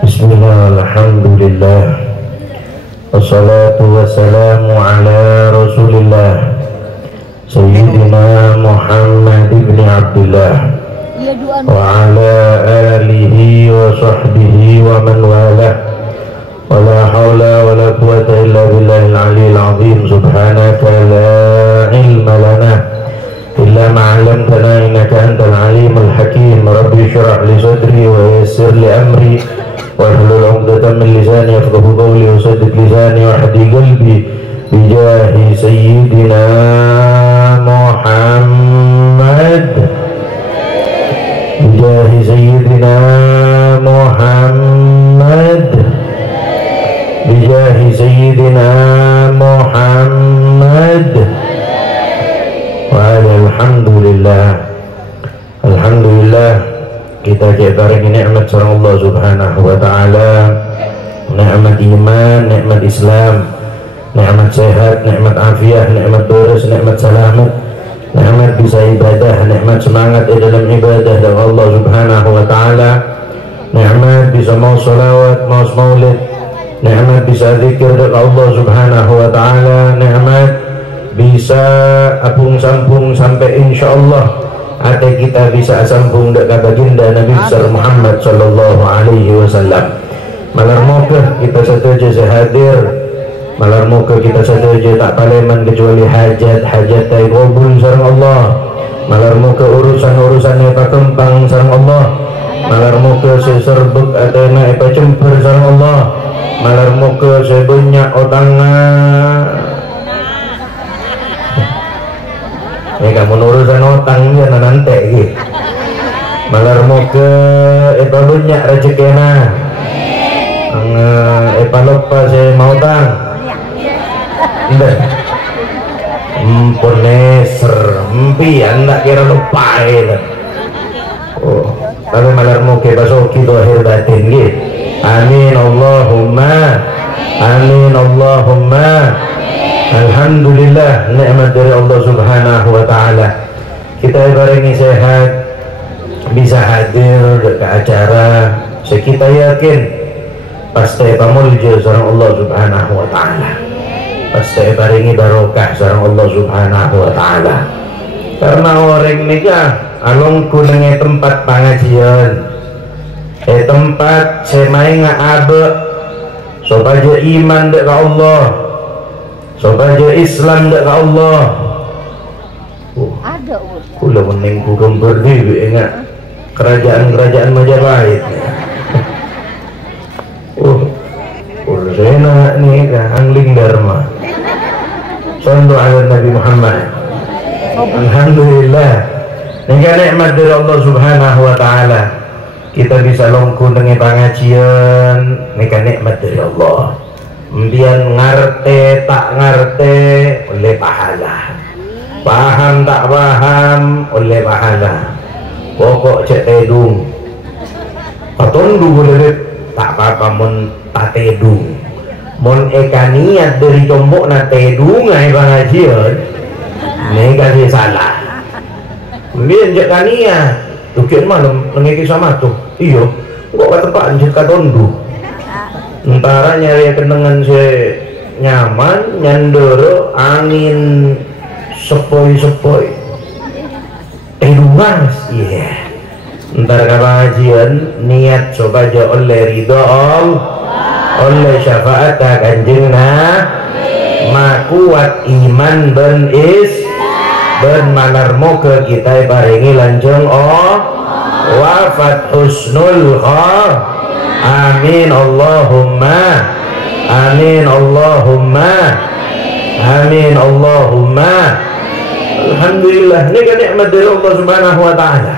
Bismillah, alhamdulillah, wassalatu wassalamu ala rasulillah Sayyidina Muhammad ibn Abdullah wa ala alihi wa sahbihi wa man walah wa la hawla wa la quwata illa billahil aliyyil azim. Subhanaka la ilma lana illa ma 'allamtana innaka antal alimul hakim. Rabbi shrah li sadri wa yassir li amri wahlul 'uqdatam min lisani yafqahu qawli wa saddid lisani wa hadi qalbi bijahi sayyidina Muhammad bijahi sayyidina Muhammad bijahi sayyidina Muhammad. Wa alhamdulillah kita bareng nikmat sareng Allah Subhanahu wa taala, nikmat iman, nikmat Islam, nikmat sehat, nikmat afiah, nikmat terus, nikmat selamat, nikmat bisa ibadah, nikmat semangat di dalam ibadah dari Allah Subhanahu wa taala, nikmat bisa mau sholawat, mau maulid, nikmat bisa zikir dari Allah Subhanahu wa taala, nikmat bisa apung sambung sampai insyaallah hati kita bisa sambung dekat baginda Nabi besar Muhammad sallallahu alaihi wasallam. Malar moga kita setuju sehadir, malar moga kita setuju tak paleman kecuali hajat tay qabul sareng Allah. Malar moga urusan-urusannya pakempang sareng Allah. Malar moga seserbuk atena epa cemper sareng Allah. Malar moga sebanyak otanga kamu urusan otang ya nanti gitu. Malar moga epa banyak rezekina epa lupa saya mau tang ndak emponeser empian tak kira lupa itu. Oh tapi malar moga basoki dohir batin gitu. Amin Allahumma amin Allahumma. Alhamdulillah, nikmat dari Allah Subhanahu wa taala. Kita barengi sehat, bisa hadir ke acara. Kita yakin pasti pamulja sareng Allah Subhanahu wa taala. Pasti barengi barokah sareng Allah Subhanahu wa taala. Karena orang nikah alongku nang tempat pengajian. Tempat semai ngaabe supaya iman dek Allah. Supaya Islam dak Allah. Ada kula mending ku gambar dewe ingat kerajaan-kerajaan Majapahit. Ursena ni angling dharma. Sallu ala Nabi Muhammad. Alhamdulillah. Nika nikmat dari Allah Subhanahu wa taala. Kita bisa longkun dengan pengajian, nika nikmat dari Allah. Mbian ngarte tak ngarte oleh pahala, paham tak paham oleh pahala. Pokok cek tedung patondu boleh tak apa mon tak tedung mon eka niat dari combok na tedung ngai pengajian ini kasih salah. Mbian cek kania tukian malam lengeki sama tuh iyo kok kata pak anjir katondu antara nyari kenangan se nyaman nyandoro angin sepoi-sepoi mas iya ntar kajian niat coba aja oleh ridho oleh syafaat kanjeng makuat iman ben manar moga kita barengi lanjeng wafat husnul amin Allahumma amin Allahumma amin Allahumma. Alhamdulillah ini kan nikmat dari Allah Subhanahu wa taala.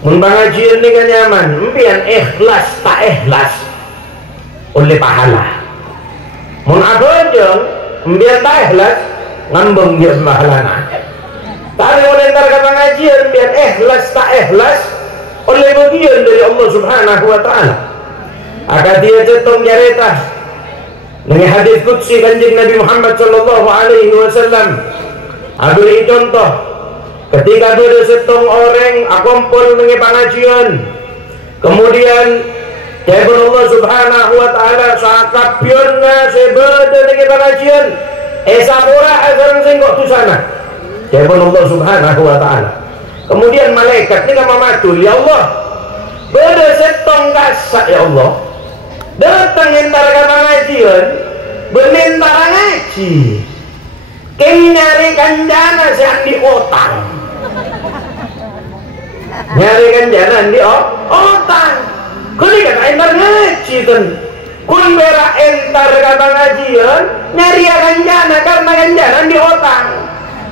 Mun pengajian ini kan nyaman, mpian ikhlas tak ikhlas oleh pahala. Mun abojong mpian tak ikhlas ngambung dia pahalana. Tapi oleh ntar ke pengajian mpian ikhlas tak ikhlas oleh bagian dari Allah Subhanahu wa taala. Agar dia centong jareta dengan hadis qudsi kanjeng Nabi Muhammad sallallahu alaihi wasallam. Beri contoh ketika ada setong orang akumpul dengan pengajian Kemudian Jabal Allah subhanahu wa ta'ala sakapyonna sebeda dengan pengajian esapura asarang senggok tu sana Jabal Allah subhanahu wa ta'ala. Kemudian malaikat ni nama matul, ya Allah beda setong kasak ya Allah datang entar ke pengajian benentar ngaji kini nyari kanjana siang di otang nyari kanjana di otang kini kata entar ngaji kan kun berak entar ke pengajian nyari kanjana karena kanjana di otang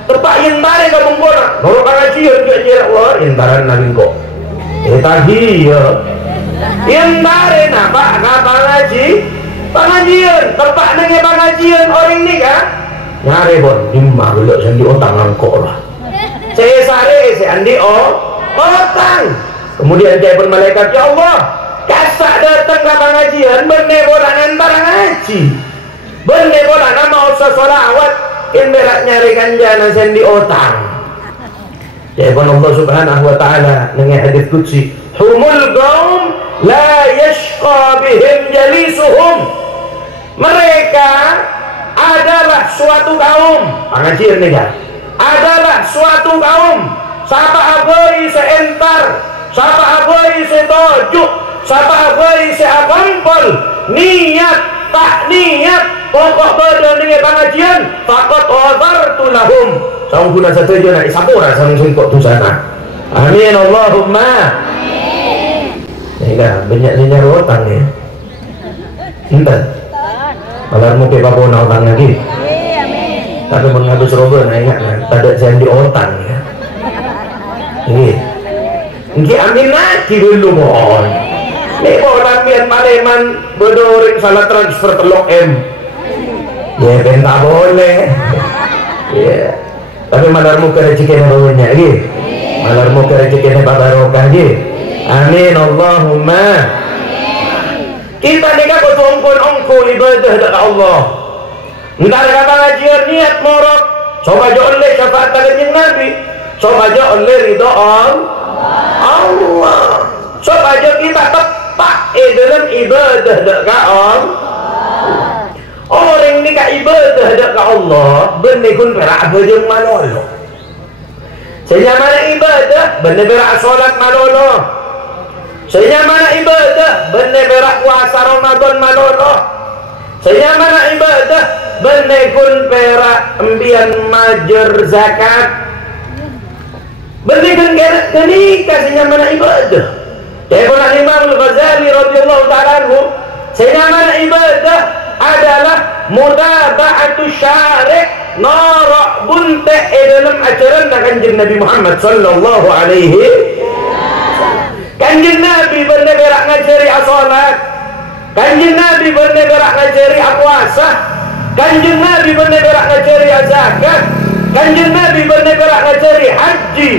tepak entare ke mengkona baru pengajian juga nyari Allah entaran nabi kok tadi ya entare napa pengajian tepak dengan pengajian orang ini kan nyari bon dimah belok sendi otang angkok lah saya sare sendi otang. Kemudian dia bermalaikat, ya Allah kasak datang ke pengajian bener bola antara ngaji bener bola nama usah solawat yang berak nyari kanjana sendi otang. Ya Allah subhanahu wa ta'ala dengan hadis qudsi humul qaum la yashqa bihim jalisuhum, mereka adalah suatu kaum pengajian nih kan adalah suatu kaum sapa abai seentar sapa abai setojuk sapa abai seapampol niat tak niat pokok badan dengan pengajian takut wafartu lahum sama guna satu aja nak isapura sama singkok tu sana. Amin Allahumma amin. Ya banyak nyari utang ya entah kalau mau ke babona utang lagi amin. Tapi menghabis roba nak ingat kan tak ada janji utang ya ini amin lagi dulu mohon ini orang biar maleman berdoring salah transfer telok M ya benta boleh ya tapi malar muka rezekinya bawanya lagi malar muka rezekinya babarokah lagi amin Allahumma amin. Kita nikah ongkon ibadah dari Allah ntar kata ngajian niat morok coba aja oleh syafaat kanjeng Nabi coba aja oleh ridho Allah coba aja kita tepat dalam ibadah dari Allah. Orang ini ka ibadah dak ka Allah bener kun perak bejeng malolo saya mana ibadah bener perak salat malolo saya mana ibadah bener perak puasa Ramadan malolo saya mana ibadah bener kun perak embian majer zakat bener kun kenika saya mana ibadah saya pernah Imam Al-Ghazali radhiyallahu ta'ala anhu saya mana ibadah adalah mutaba'atu syarih narak bunte dalam ajaran kanjeng Nabi Muhammad sallallahu alaihi kanjeng Nabi bener berak ngajari salat kanjeng Nabi bener berak ngajari puasa kanjeng Nabi bener berak ngajari zakat kanjeng Nabi bener berak ngajari haji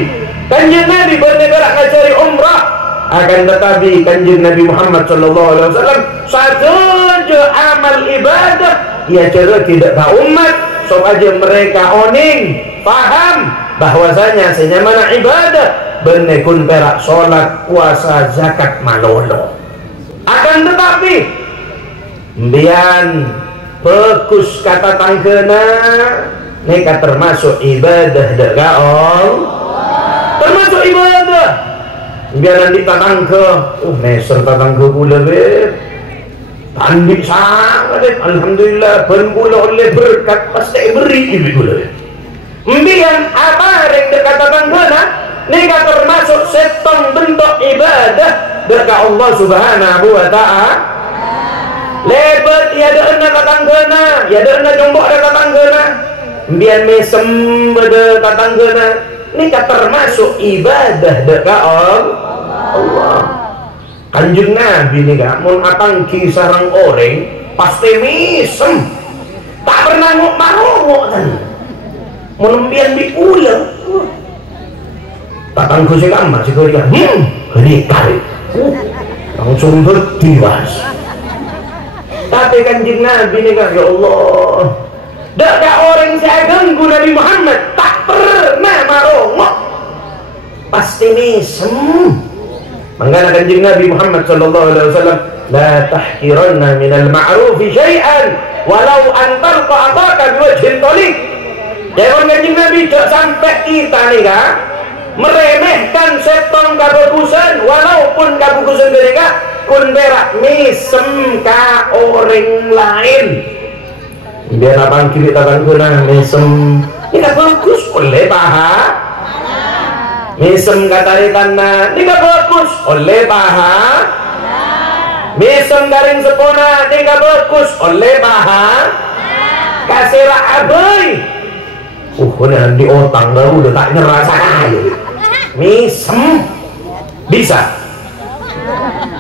kanjeng Nabi bener berak ngajari umrah. Akan tetapi kanjeng Nabi Muhammad sallallahu alaihi wasallam saja amal ibadah ia cara tidak tahu umat so aja mereka oning paham bahwasanya senyamana ibadah bener kun perak salat puasa zakat malolo. Akan tetapi mbian fokus kata tangkena neka termasuk ibadah dega termasuk ibadah biar nanti tatang ke neser tatang ke pula tandik sangat alhamdulillah ben pula oleh berkat pasti beri ibu pula biar apa yang dekat tatang ke neka termasuk setong bentuk ibadah dekat Allah subhanahu wa ta'ala lebat ya ada ena tatang ke ya ada ena jombok ada tatang ke biar mesem ada tatang ke ini termasuk ibadah dekat Allah. Kanjeng Nabi ini kan mun apang kisarang orang pasti misem tak pernah ngok kan mun mbian bi ulah tatang ku sekam masih kau dia ini kali langsung berdiwas tapi kanjeng Nabi ini kan ya Allah dekat orang saya ganggu Nabi Muhammad tak pernah marongok pasti misem Mangkana kanjeng Nabi Muhammad sallallahu alaihi wasallam, la tahqiranna minal ma'rufi syai'an walau an talqa ataka biwajhin thaliq. Jangan kanjeng Nabi jok sampai kita nih kak meremehkan setong kabagusan, walaupun kabagusan mereka kun berak misem ka orang lain. Biar abang kiri tabang kuna misem ini bagus oleh paha. Misem katari tanah ini bagus oleh paha. Misem garing sepona ini bagus oleh paha. Kasira abai ini di otang baru udah tak ngerasa kaya. Misem bisa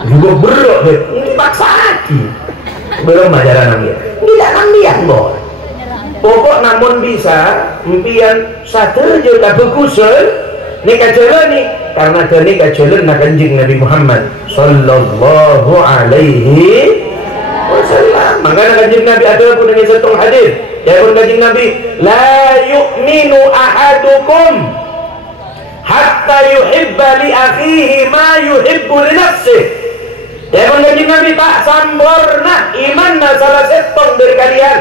juga berok deh paksa lagi belum ajaran namanya tidak nambian boh pokok namun bisa impian satu juga bagusan nikah jalan nih karena nikah jalan nak kanjeng Nabi Muhammad sallallahu alaihi wasallam. Makanya kanjeng Nabi ada pun dengan satu hadis ya pun kanjeng Nabi la yu'minu ahadukum hatta yuhibba li akhihi ma yuhibbu li nafsihi. Ya kanjeng Nabi tak sempurna iman salah setong dari kalian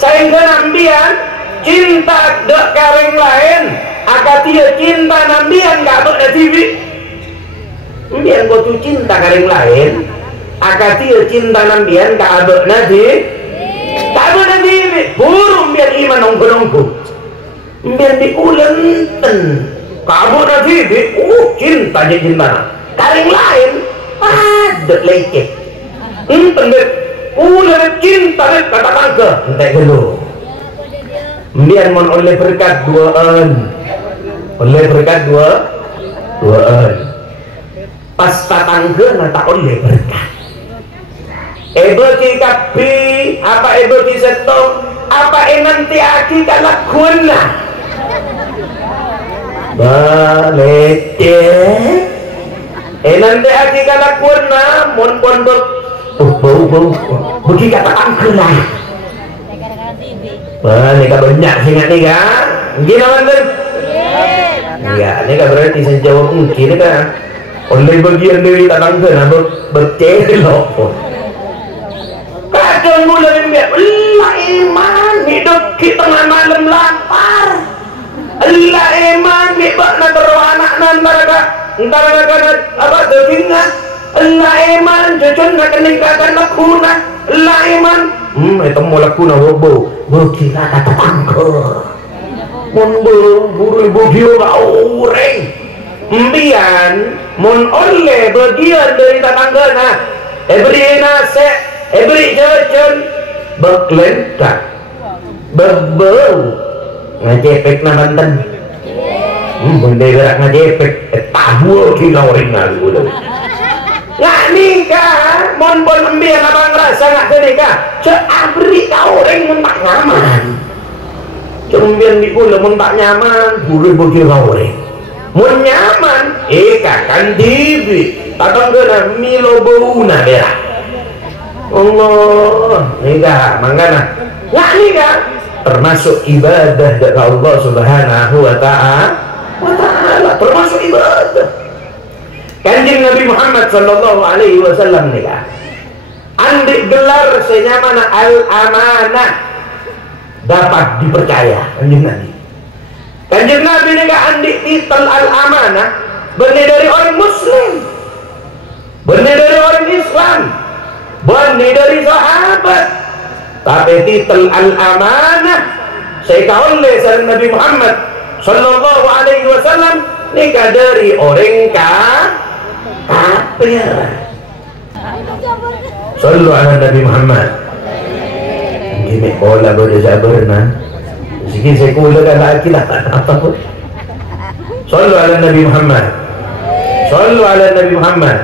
sehingga nambian cinta dek karing lain akatia cinta nambian gak ada TV mbian kau tu cinta karing lain akatia cinta nambian gak ada TV burung biar iman nongko-nongko mbian diulenten kamu nanti cinta karing lain ada lecet pendet ulah cinta kata tangga entek dulu mbian mon oleh berkat duaan pas tatangga nata oleh berkat ki kapi apa ki setong apa nanti aki kalakuna balete nanti aki kalakuna mon pon bau bagi kata angker lah ini kan banyak singat nih kan gimana kan ya ini kan berarti saya jawab mungkin kan oleh bagian dari tatangga nah bercelok kadang mulai biar Allah iman hidup kita tengah malam lapar Allah iman hidup nak teruh anak nan mereka entar mereka apa dagingnya Allah iman jujur nak keningkatan lakuna Allah iman itu mau lakuna wobo berkira kata tangga mon buru bugio gak ureng mbian mon oleh bagian dari tetangga nah beri nase beri jajan berkelentak berbau ngajepek na mantan benda berak ngajepek tahu kila orang ngalu nggak nikah mon mbian abang rasa nggak nikah beri kau orang mentak nyaman cumbian di pula mentak nyaman buru bukil kau orang mun nyaman kakak dibi tatang kena milo bauna berak Allah nikah mangana nggak nikah termasuk ibadah dari Allah subhanahu wa ta'ala termasuk ibadah kanjeng Nabi Muhammad sallallahu alaihi wasallam nikah ambil gelar senyamana al-amanah dapat dipercaya kanjeng Nabi nikah ambil titel al-amanah benih dari orang muslim benih dari orang Islam benih dari sahabat tapi titel al-amanah saya oleh sahabat Nabi Muhammad sallallahu alaihi wasallam nikah dari orang kafir. Sallu ala Nabi Muhammad. Ini kola boleh sabarna. Sikit saya kula kan lagi lah apa pun. Sallu ala Nabi Muhammad. Sallu ala Nabi Muhammad.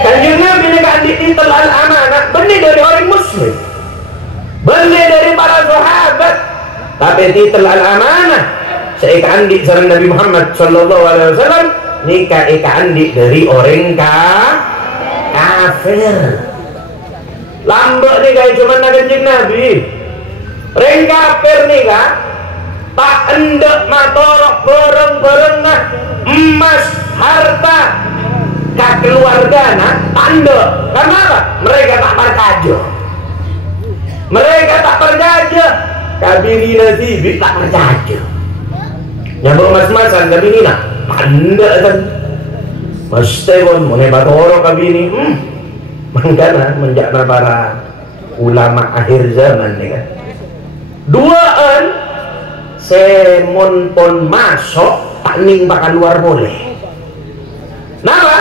Kanjeng Nabi nikah di titel al-amanah benih dari orang muslim. Benih dari para sahabat. Tapi titel al-amanah saya andi sareng Nabi Muhammad sallallahu alaihi wasallam nikah andi dari orang kafir. Lambak nikah cuma kanjeng Nabi. Orang kafir nikah tak endek matorok bareng-bareng emas harta keluarga tanda. Kenapa? Mereka tak percaya. Mereka tak percaya. Kabiri nasibik tak percaya. Nyambung mas-masan kabini nak tanda kan. Mesti pun menebat orang kabini. Mangkana menjak para ulama akhir zaman ni kan. Duaan semon pon masuk tak ning bakal luar boleh. Napa?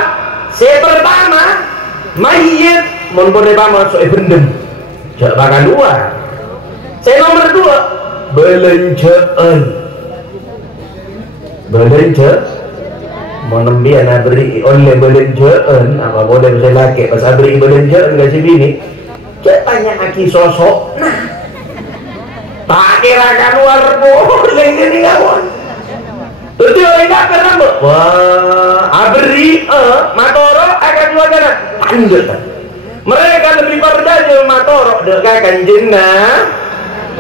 Se pertama mayit mon boleh masuk bendem. Jak bakal luar. Se nomor 2 belenjaan. Belanja menembian beri oleh belenjaan apa boleh bisa laki pas beri belenjaan gak sih bini. Cek tanya aki sosok. Nah, tak kira kan luar boleh ini kawan. Tujuh enggak pernah bu. Wah, abri matoro akan luar kana lanjut. Mereka lebih percaya matoro dekat kanjengna.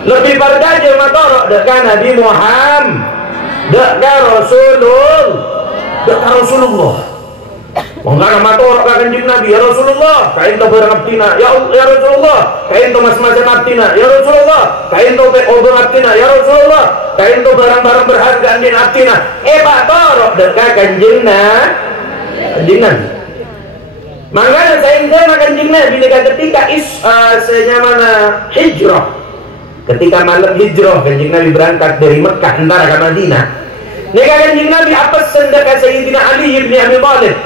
Lebih percaya matoro dekat Nabi Muhammad. Dekat Rasulullah. Mengana matoro ka kanjeng Nabi ya Rasulullah, kain to berabtina ya Rasulullah, kain to mas-masan abtina ya Rasulullah, kain to obor abtina ya Rasulullah, kain to barang-barang berharga din abtina. Pak toro dekat kanjeng Nabi. Mangana saya kanjeng Nabi ketika senyamana hijrah. Ketika malam hijrah kanjeng Nabi berangkat dari Mekah antara ke Madinah. Nika kanjeng Nabi apa sendekat Sayyidina Ali bin Abi Thalib.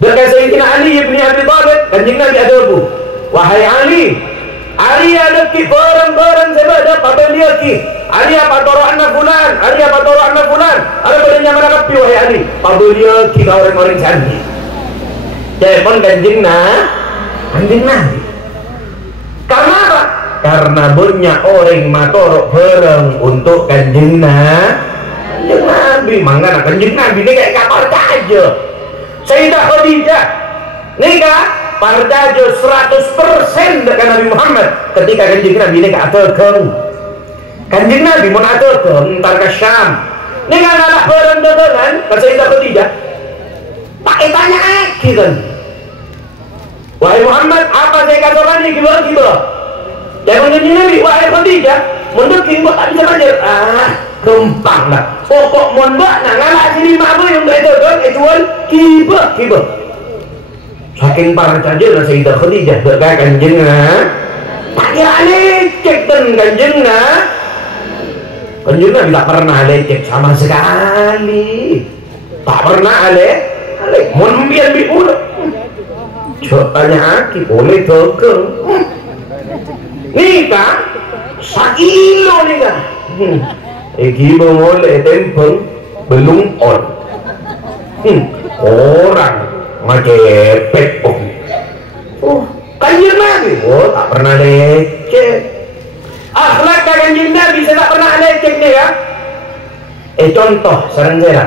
Dekat Sayyidina Ali bin Abi Thalib kanjeng Nabi ada bu. Wahai Ali ada ki barang-barang sebada pada dia ki. Ali apa toro anak bulan, Ali apa toro anak bulan. Ada badannya mana kapi wahai Ali. Pada dia ki orang-orang cantik. Telepon kanjeng Nabi. Karena apa? Karena banyak orang matorok bareng untuk kanjeng Nabi. Mangga kanjeng Nabi ini kayak kapal saja. Sayyidah Khadijah nikah percaya 100% dengan Nabi Muhammad ketika kanjeng Nabi ini keategang. Kanjeng Nabi mau ategang entar ke Syam. Nikah anak bareng dengan Sayyidah Khadijah. Pakai tanya lagi kan. Wahai Muhammad, apa saya katakan ini gimana? Jangan kanjeng Nabi, wahai Khadijah, mundur king buat tak bisa belajar. Gampang lah. Pokok mon buat nak ngalak sini mabu yang tak itu kan, kecuali kiba. Saking percaya lah Sayyidah Khadijah dekat kanjeng tak kira lecek dan kanjeng Nabi tak pernah lecek sama sekali. Tak pernah lecek. Mon biar biulah. Tanya aki boleh tegang. Nikah sakilo nikah. Egi boleh tempeng belum on. Orang ngejepet kanjeng Nabi tak pernah lecek. Akhlak kanjeng Nabi saya tak pernah lecek nih ya. Contoh sarang saya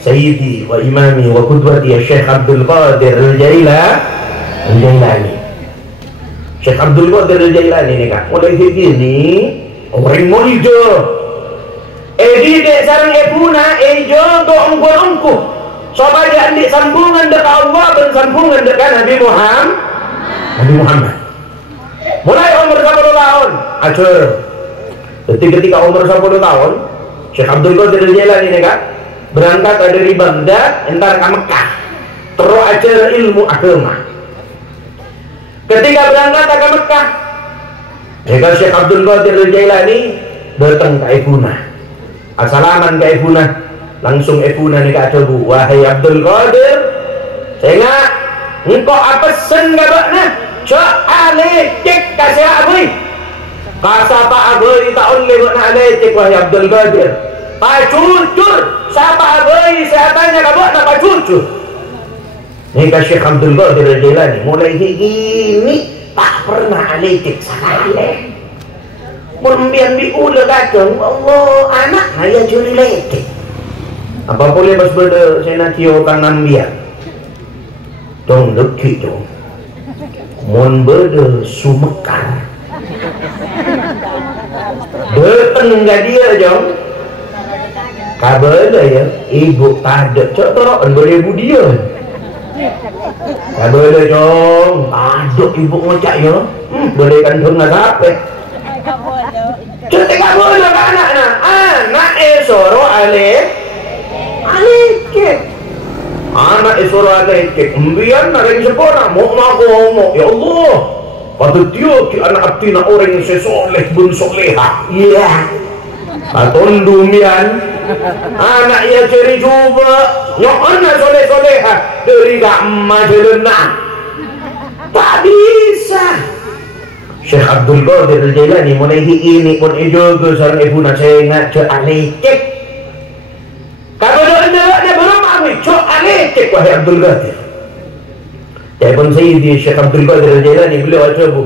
Sayyidi wa imami wa qudwati Syekh Abdul Qadir Al-Jailani. Syekh Abdul Qadir Al-Jailani ini kan mulai begini orang molijo di sarang ebuna ejo do ongko sobat jadi sambungan dekat Allah dan sambungan dekat Nabi Muhammad. Mulai umur 10 tahun ajar ketika umur 10 tahun Syekh Abdul Qadir Al-Jailani ini kan berangkat dari Baghdad entar ke Mekah terus ajar ilmu agama. Ketika berangkat ke Mekah Syekh Abdul Qadir Al-Jailani datang ke Ibuna. Assalaman ke Ibuna. Langsung Ibuna ni kata bu, wahai Abdul Qadir, saya engkau apa sen gabakna cak alecek kasih abai kasapa abai tak oleh buat nak alecek wahai Abdul Qadir pacucur siapa abai saya tanya kabak nak pacucur. Ini Syekh Abdul Qadir Al-Jailani mulai ini tak pernah alecek sekali. Membian biula kadang Allah anak saya juri lecek. Apa boleh pas benda saya nak kira orang ambian dong dekik dong mon benda sumekar datang ke dia jom kabel ya ibu tak ada cok torokan boleh budian kabel dong ada ibu ngocak ya boleh kandung nggak sampai cok kabel ke anak esoro anak esoro alekek embian naring sepona mau ngomong ya Allah patut dia ki anak atina orang yang sesoleh bun soleha iya patun dumian anak ya ceri coba nyok anak soleh-soleha dari gamma jelena tak bisa. Syekh Abdul Qadir Al-Jailani mulai ini pun ijogo sarang ibu nasenga cok alekek kalau doanya belum ambil cok alekek wahai Abdul Qadir. Telepon Sayyidi Syekh Abdul Qadir Al-Jailani beliau coba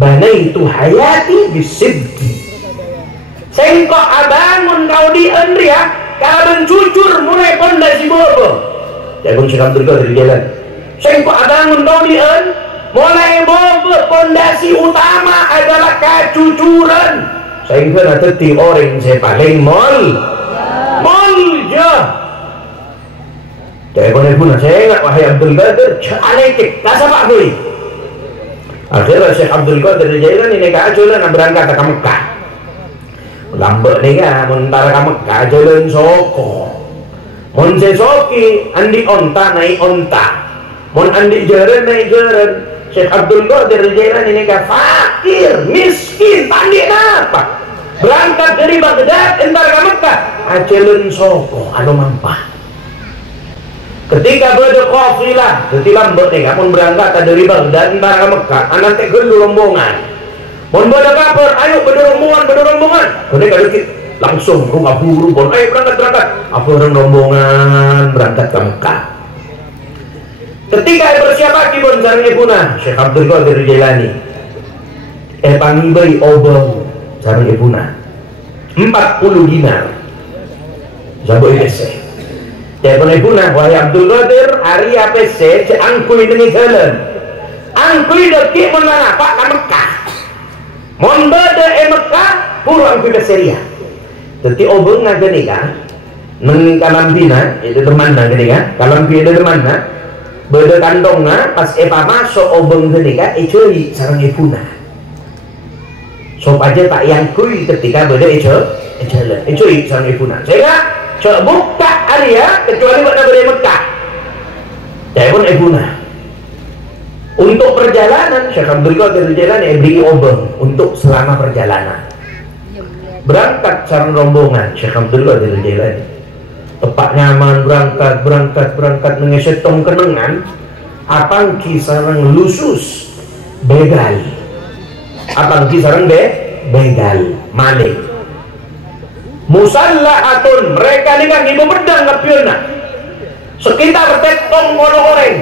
banaitu hayati bisiddi saya kok abangun kau di Andria kalau jujur mulai pondasi bobo telepon Syekh Abdul Qadir Al-Jailani saya kok abangun kau di mulai bobo pondasi utama adalah kejujuran saya kena teti orang saya paling mol ya telepon ibu saya enggak wahai Abdul Qadir alekek kasa pak beli akhirnya Syekh Abdul Qadir Al-Jailani ini keajulan berangkat ke Mekah lambat nih kan mentara ke Mekah jalan soko mon sesoki andi onta naik onta mon andi jaran naik jaran Syekh Abdul Qadir Al-Jailani ini kan fakir miskin tandi apa berangkat dari Baghdad entar ke Mekah jalan soko anu mampah ketika berdekofilah jadi lambat nih kamu berangkat dari Baghdad entar ke Mekah anak tegel rombongan mau pada kabar ayo berrombongan ketika dikit langsung rumah buru bon ayo berangkat apa orang rombongan berangkat ke Mekah ketika bersiap lagi bon sarang ibuna Syekh Abdul Qadir Jailani pangibai obong sarang ibuna 40 dinar sabu IPC telepon ibuna wahai Abdul Qadir hari APC angkui dengan jalan angkui dekik mana pak ke Mekah mon bada Mekah pulang ke Syria jadi obeng ngaga nih kan neng kalampina itu teman nang gini kan kalampina teman na bada kantongnya pas masuk obeng gini kan icoi sarang ibuna so aja tak yang kui ketika bada icoi sarang ibuna sehingga cok buka area kecuali pada bada Mekah saya pun ibuna untuk perjalanan Syekh Abdul Qadir Al-Jailani beri obeng untuk selama perjalanan berangkat sarang rombongan Syekh Abdul Qadir Al-Jailani tepat nyaman berangkat mengesetong kenengan apangki sarang lusus begal apangki sarang begal maling musallahatun mereka ini kan ibu pedang kepiona sekitar tetong ngono goreng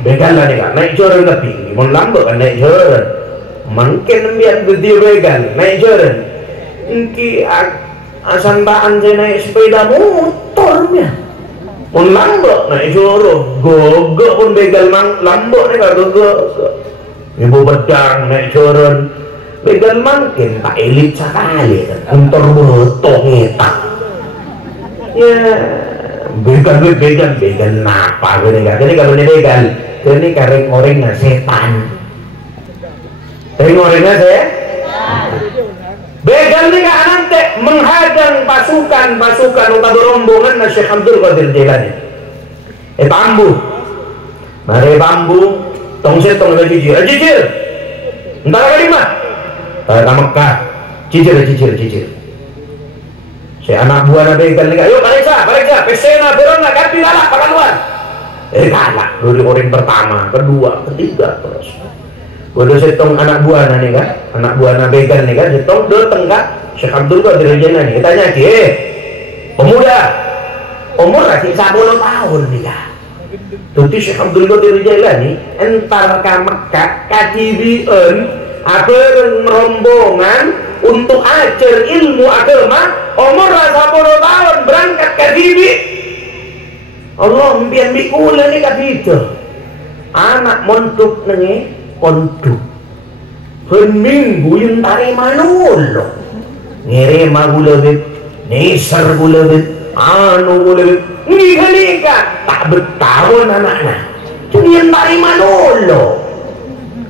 begal lah nih kan naik joran tapi mau lambat kan naik joran mungkin biar gede begal naik joran ini asantaan saya naik sepeda motornya mau lambat naik joran gogok pun begal lambat nih kan gogok ibu pedang naik joran begal mungkin tak elit sekali kan untuk botong etak ya begal napa gini kan jadi kalau ini begal ini kareng orangnya setan kareng orangnya begal ini kan nanti menghadang pasukan untuk berombongan na Syekh Abdul Qadir Jailani bambu mari bambu tong setong lagi cicir entar kali mah pada Mekah cicir saya anak buah nabi begal ini ayo periksa pesena berona ganti lalak pakaluan galak dari orang pertama kedua ketiga terus udah setong anak buah nih kan anak buah nabi begal nih kan setong dateng kan Syekh Abdul Qadir Al-Jailani ditanya pemuda umur lagi 10 tahun nih kan jadi Syekh Abdul Qadir Al-Jailani entar ke Mekah kadibian ada rombongan untuk ajar ilmu agama umur 10 tahun berangkat ke Dibi Allah mbian bikula ni kabito anak montuk nengi ponduk minggu yang tari manolo ngere magulabit nisar gulabit anu boleh nikah tak bertahun anaknya jadi yang dari manolo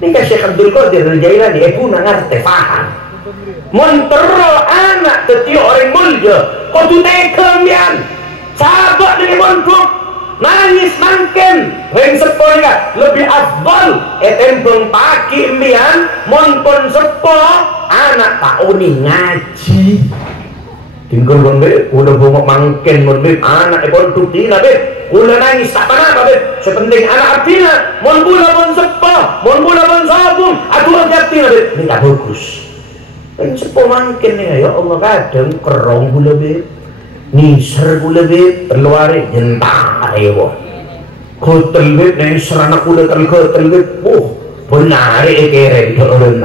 nikah Syekh Abdul Qadir Al-Jailani pun ngerti paham menterol anak ketiak orang mulja kau tu tekemian sahabat dengan montuk nangis mangken yang seponya lebih afdal tempeng pagi embian monpon sepo anak tak uni ngaji tinggal bonbe udah bongok mangken bonbe anak montuk tina be udah nangis tak apa be sepenting anak artinya mon bula mon sepo mon bula mon sabung aturan jati be ini tak bagus yang sepo mangken nih ya Allah kadang kerong bula be nisar bula be terluari jentak ewo hotel be nih serana kuda hotel be benar kere itu orang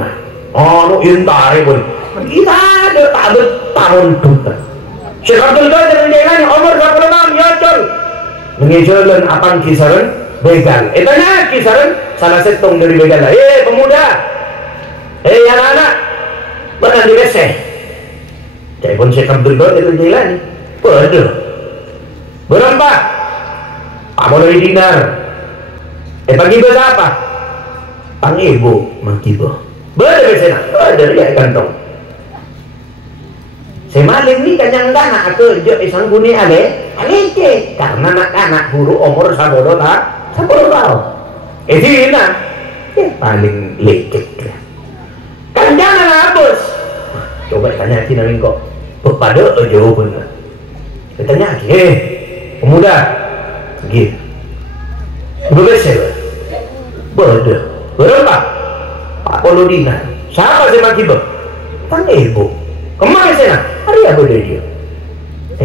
oh jentak ewo kita ada tak ada tahun tuh Syekh Abdul Qadir Al-Jailani umur 26 ya col mengejalan apaan kisaran begal etanya kisaran salah setong dari begal pemuda anak-anak benar di WC jadi pun Syekh Abdul Qadir Al-Jailani pada berapa Pak boleh dinar bagi bahasa apa pang ibu makibo berapa WC ada ya kantong semaling ni kanyang dana ke je isang guni ale ke karena anak-anak guru umur sabodo tahun dina paling lecek kan jangan bos coba tanya hati namin kok pada jawaban tanya pemuda gitu berbesar berapa Pak Polodina siapa sih makibo kan ibu kemana sana? Hari apa dia?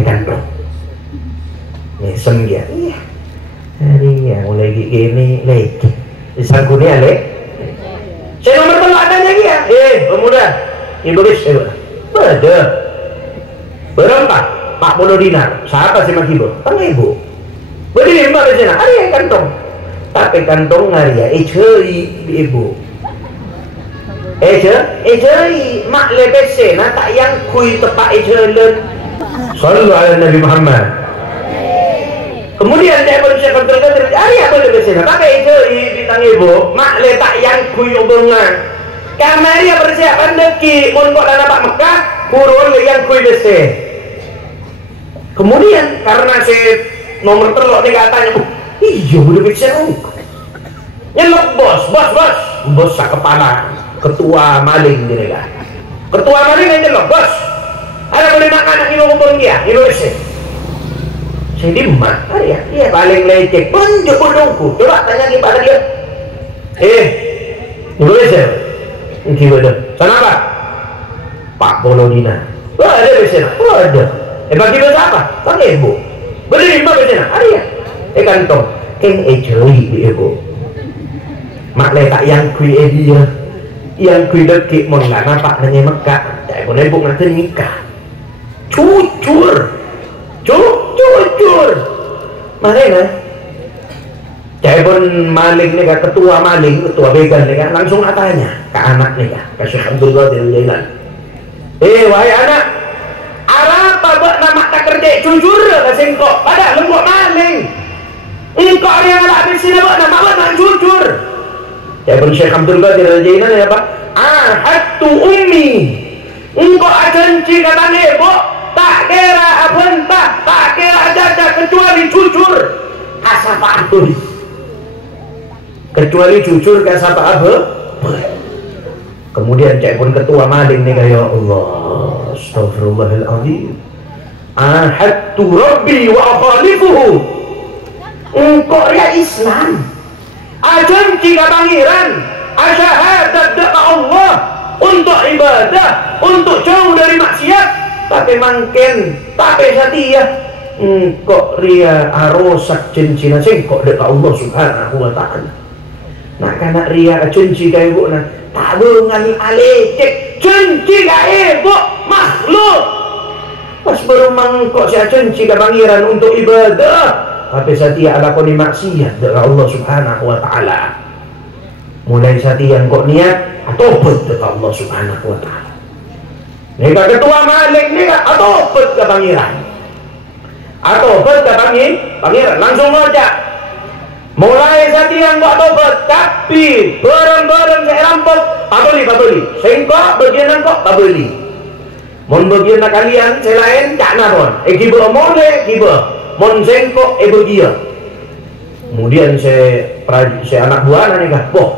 Kan bro. Nyesem dia. Iya. Hari ya mulai gini lagi. Disangkuni ale. Saya nomor telur adanya dia. Pemuda. Ibu bisa. Pada. Berapa? 40 dinar. Siapa sih makibo? Pang ibu. Berdiri mbak di sana. Hari ya kantong. Tapi kantong hari ya. Ibu. Jadi mak lebih nak tak yang kui tepat jalan. Sallallahu alaihi Nabi Muhammad. Kemudian dia pun Syekh Abdul Qadir hari apa lebih sena pakai jadi bintang ibu mak le tak yang kui hubungan. Kamari persiapan deki mun kok dapat Mekah kurun yang kui bese. Kemudian karena si nomor telok dia katanya iya udah bisa nyelok bos sak kepala ketua maling dia kan ketua maling aja loh bos ada boleh makan anak ngomong dia Indonesia saya dimana iya paling lecek penjuk dongku coba tanya kepada dia Indonesia gimana sana apa Pak Polodina ada di sana ada bagi bahasa apa pakai ibu berdiri mbak di sana ada ya kantong keng ejoi di ibu mak letak yang kui dia yang kuideki mon nggak nampak nanya Mekah tak boleh ibu nanti nikah jujur mana saya pun maling nih ketua begal nih kan langsung tanya ke anak nih ke Syekh Abdul Qadir Al-Jailani wahai anak apa buat nama tak kerja jujur kasih kok pada lembut maling engkau yang ada di sini buat nama nak jujur ya pun Syekh Abdul Qadir Al-Jailani apa? Ahadtu ummi. Engkau janji katanya ibu tak kira abentah, tak kira jadah kecuali jujur. Kasapa abun. Kecuali jujur kasapa abun. Kemudian cek pun ketua maling nih ya Allah. Astagfirullahaladzim. Ahadtu Rabbi wa akhalifuhu. Engkau ya Islam. Janji ke pangeran syahadat kepada Allah untuk ibadah untuk jauh dari maksiat tapi mangken tapi setia kok ria arosak cincina sengkok dekat Allah subhanahu wa ta'ala nak karena ria janji ke ibu nak tak dengan alecek janji ke ibu makhluk pas berumang kok saya janji ke pangeran untuk ibadah tapi setia ala koni maksiat dengan Allah subhanahu wa ta'ala mulai setia kok niat atau bet dengan Allah subhanahu wa ta'ala nika ketua malik nika atau bet ke pangeran atau pangeran langsung ngajak mulai satian buat tobat, tapi barang-barang saya rampok pabeli sengkok bagian kok pabeli mon bagian kalian saya lain cak naron kiba mole kiba mon sengkok bagian. Kemudian saya anak buah nih kah boh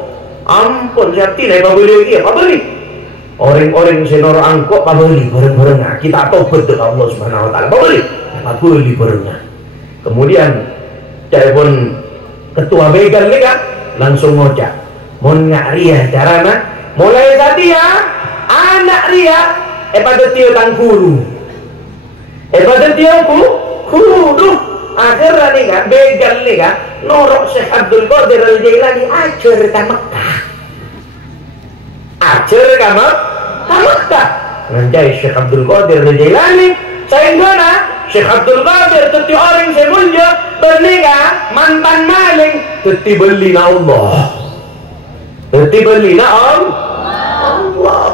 ampun saya tidak pabeli orang-orang senor angkok pabeli bareng-bareng kita tobat dengan Allah Subhanahu wa taala pabeli barengnya. Kemudian telepon ketua begal nih kan langsung ngocak mon ngak ria carana mulai tadi ya anak ria pada tio tang guru pada tio guru akhirnya nih kan begal nih kan norok Syekh Abdul Qadir Al-Jailani ajar ke Mekah ngancai Syekh Abdul Qadir Al-Jailani sehingga Syekh Abdul Qadir teti orang semulja bernikah mantan maling teti beli na Allah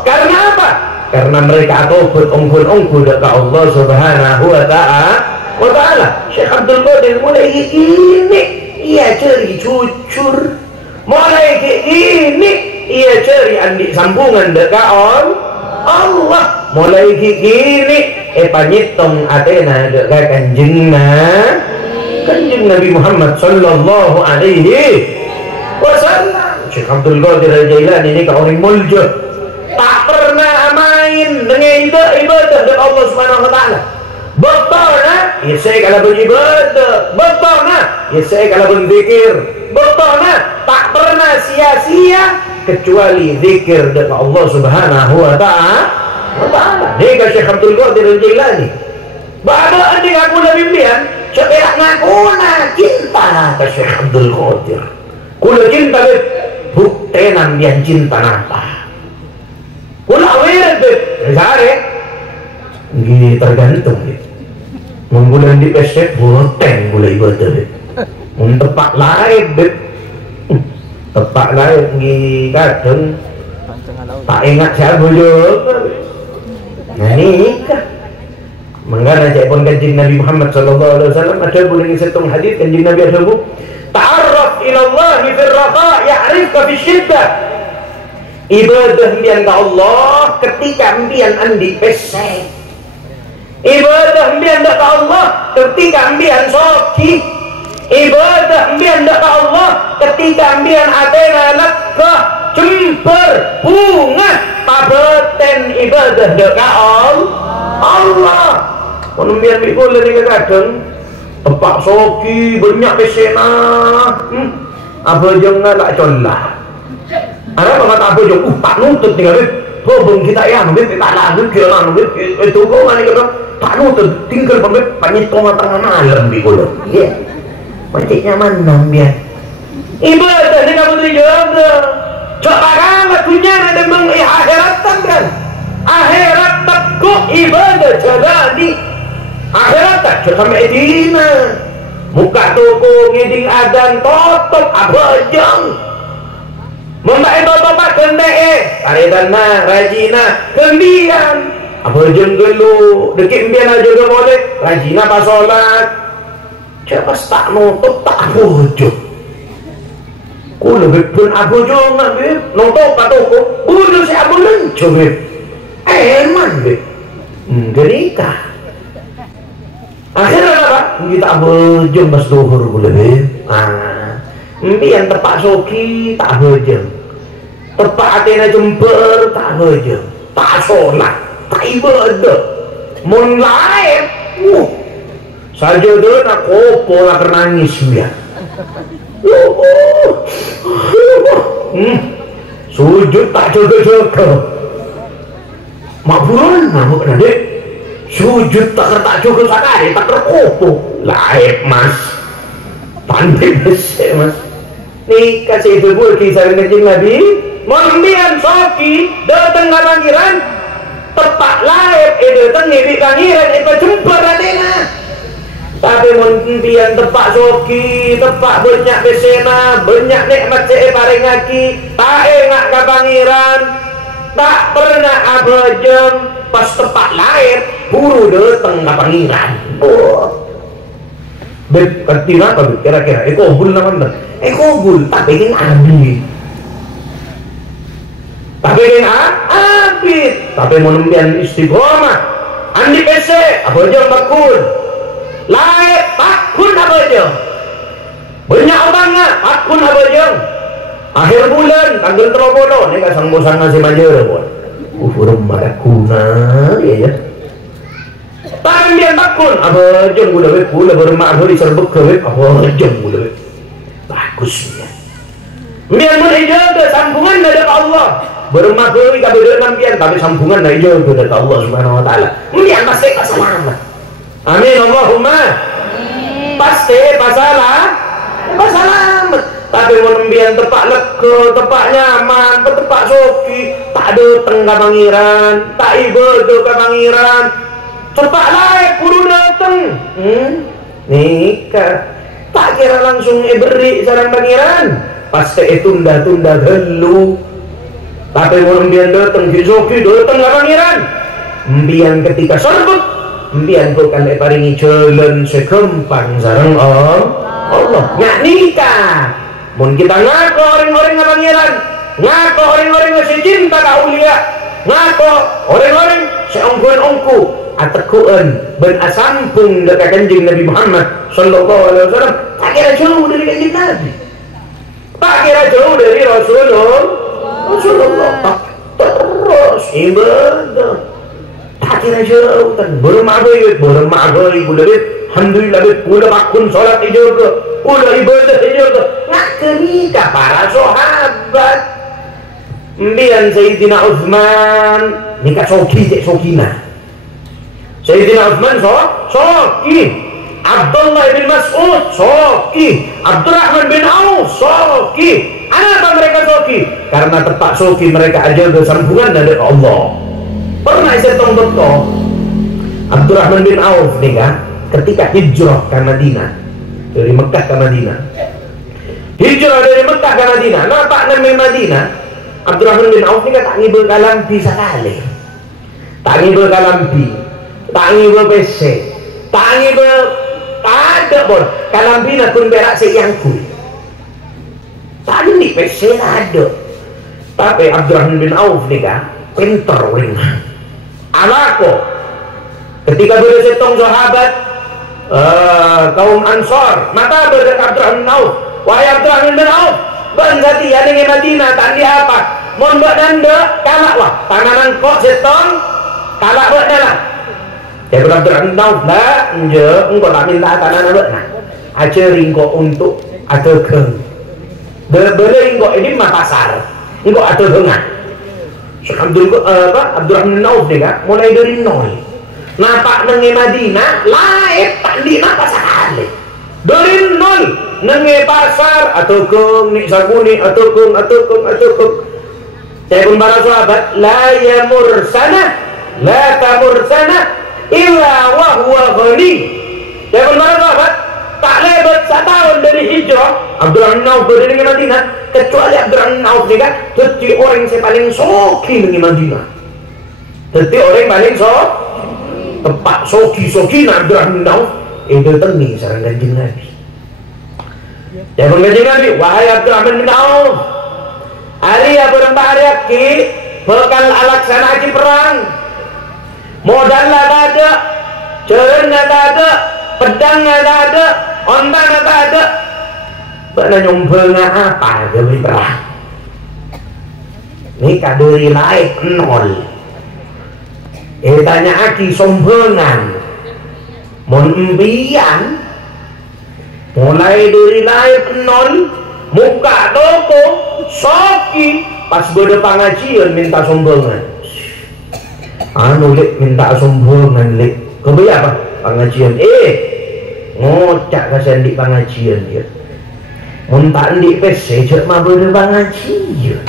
karena apa? Karena mereka tobat ongkul dekat Allah Subhanahu wa ta'ala. Syekh Abdul Qadir mulai ini ia cari cucur mulai ini ia cari adik sambungan dekat Allah mulai ini panyitong atena dekat kanjeng Nabi Muhammad sallallahu alaihi wasallam. Syekh Abdul Qadir Al-Jailani ini kau orang mulja tak pernah main dengan ibadah dari Allah Subhanahu wa taala. Betul na? Ya saya kalau beribadah. Betul na? Ya saya kalau berzikir. Betul na? Tak pernah sia-sia kecuali zikir dari Allah Subhanahu wa taala. Ini kan Syekh Abdul Qadir Al-Jailani. Bapak adik aku lebih bian, sebelah ngaku cinta ke Syekh Abdul Qadir. Kula cinta bukti nambian cinta napa. Kula awet sare nggih tergantung menggulan di pesek boteng kula ibadah mun tepak lain nggih kadang tak ingat saya bojo nah nikah mengana cek pun kanjeng Nabi Muhammad sallallahu alaihi wasallam ada boleh setung hadis kanjeng Nabi ada bu ta'arraf ila Allah fi raqa ya'rifka fi syiddah. Ibadah mbian ka Allah ketika mbian andi pesek. Ibadah mbian ka Allah ketika mbian soki. Ibadah mbian ka Allah ketika mbian atena lakah jember bunga tabeten ibadah ka Allah. Mun mbian mikul ni kadang tempat soki banyak pesena apa jangan tak colah ada apa kata apa jong tak nutut tinggal hubung kita ya nubit tak lalu kira nubit itu kau mana kita tak nutut tinggal pembet panyitong tengah malam di kulo iya panciknya mana biar ibadah ni kamu terjaga coba kamu punya ada meng akhirat kan akhirat takut ibadah jalani akhirat tak sampai dina muka toko ngiding adan tutup abajang membaik tutup gendek karedana rajina kendian abajang gelu dekik mbian aja gak boleh rajina pas sholat siapa tak nutup tak abajang ku lebih pun abajang nutup tak toko bunuh si abajang coba eman gerikah akhirnya apa? Kita bejeng pas duhur boleh yang tepak soki tak bejeng tepak atena jember tak bejeng tak sholat tak ibadah mun lain saja dulu nak kopo nak nangis dia sujud tak jaga-jaga makburan namuk nadek sujud tak cukup sakari tak terkopo laib mas pandai besek mas ni kasih ibu kisah kanjeng Nabi membian soki datang ke pangeran tepak laib datang ngibik pangeran itu jumpa radena tapi membian tepak soki tepak banyak besena banyak nikmat cek paringaki tak enak ke pangeran tak pernah abajeng pas tepat lahir buru datang ke pangeran beb kantina apa kira-kira ekobul nama ekobul tapi ini abid tapi mau nembian istiqomah andi pese apa aja bakun lain bakun apa aja banyak orangnya bakun apa aja akhir bulan tanggal terobodo ini kasang bosan ngasih majer buat rumah kuna ya tapi dia bakun apa aja gula wek gula bermak beri serbuk kewek apa aja gula wek bagusnya biar menjaga sambungan dari Allah bermak beri kabel nampian tapi sambungan dari Allah Subhanahu Wa Taala biar pasti selamat amin Allahumma pasti selamat tapi menampian tepak lega tepak nyaman tepak soki tak ada tengah pangeran tak ibadah ke pangeran tepak lain puru dateng nikah tak kira langsung beri sarang pangeran pasti tunda-tunda dulu tapi menampian dateng soki dateng ke pangeran mbian ketika sorbet mbian bukan paringi jalan sekempang sarang Allah nggak nikah mun kita ngaku orang-orang nga pangeran ngaku orang-orang nga si cinta ka ulia ngaku orang-orang si ongkuan-ongku atakuan ben asampung dekat kanjeng Nabi Muhammad sallallahu alaihi wasallam tak kira jauh dari kanjeng Nabi tak kira jauh dari Rasulullah terus ibadah tak kira jauh kan bermabai budak alhamdulillah udah bakun sholat juga udah ibadah juga nggak kenikah para sahabat mbian Sayyidina Utsman nikah sokina Sayyidina Utsman soki Abdullah bin Mas'ud soki Abdurrahman bin Auf soki apa mereka soki karena tepat soki mereka aja bersambungan dari Allah pernah saya tong Abdurrahman bin Auf nikah ketika hijrah ke Madinah dari Mekah ke Madinah hijrah dari Mekah ke Madinah nampak nama Madinah Abdurrahman bin Auf ini tak ngibul kalampi sekali tak ngibul kalampi tak ngibul PC tak ngibul tak ada pun kalampi nak kun berak seyangku tak ada ni PC ada tapi Abdurrahman bin Auf ini kan pinter ringan alako ketika bersetong sahabat kaum Ansor maka berdekat Abdurrahman bin Auf wahai Abdurrahman bin Auf banjati ada yang Madinah tak di apa mohon buat nanda kalak wah tanaman kok setong kalak buat nanda jadi Abdurrahman bin Auf lah engkau tak minta tanaman buat nah aja ringkok untuk atau geng beli ringkok ini mah pasar engkau atau gengan Abdurrahman bin Auf kan mulai dari nol nampak nengi Madinah lain tak di napa sekali dari nol nengi pasar atau kong nik sakuni atau kong saya pun para sahabat la yamur sana la tamur sana illa wa huwa ghani saya pun para sahabat tak lebat setahun dari hijrah Abdurrahman bin Auf dari Madinah kecuali Abdurrahman bin Auf kan jadi orang yang paling soki nengi Madinah jadi orang paling tepat soki Abdurrahman bin Auf itu tengi sarang kanjeng Nabi ya kanjeng Nabi wahai Abdurrahman bin Auf hari ya berempat hari aki bekal alaksana aki perang modal lah tak ada ceren lah tak ada pedang lah tak ada ontan lah tak ada bana nyombelnya apa gawe perang ini kaduri lain nol tanya aki sombongan mon embian mulai dari lain nol muka toko soki pas gue pengajian minta sombongan minta sombongan kebayang apa pengajian ngocak kasihan di pengajian dia muntah di PC cek mah gue pengajian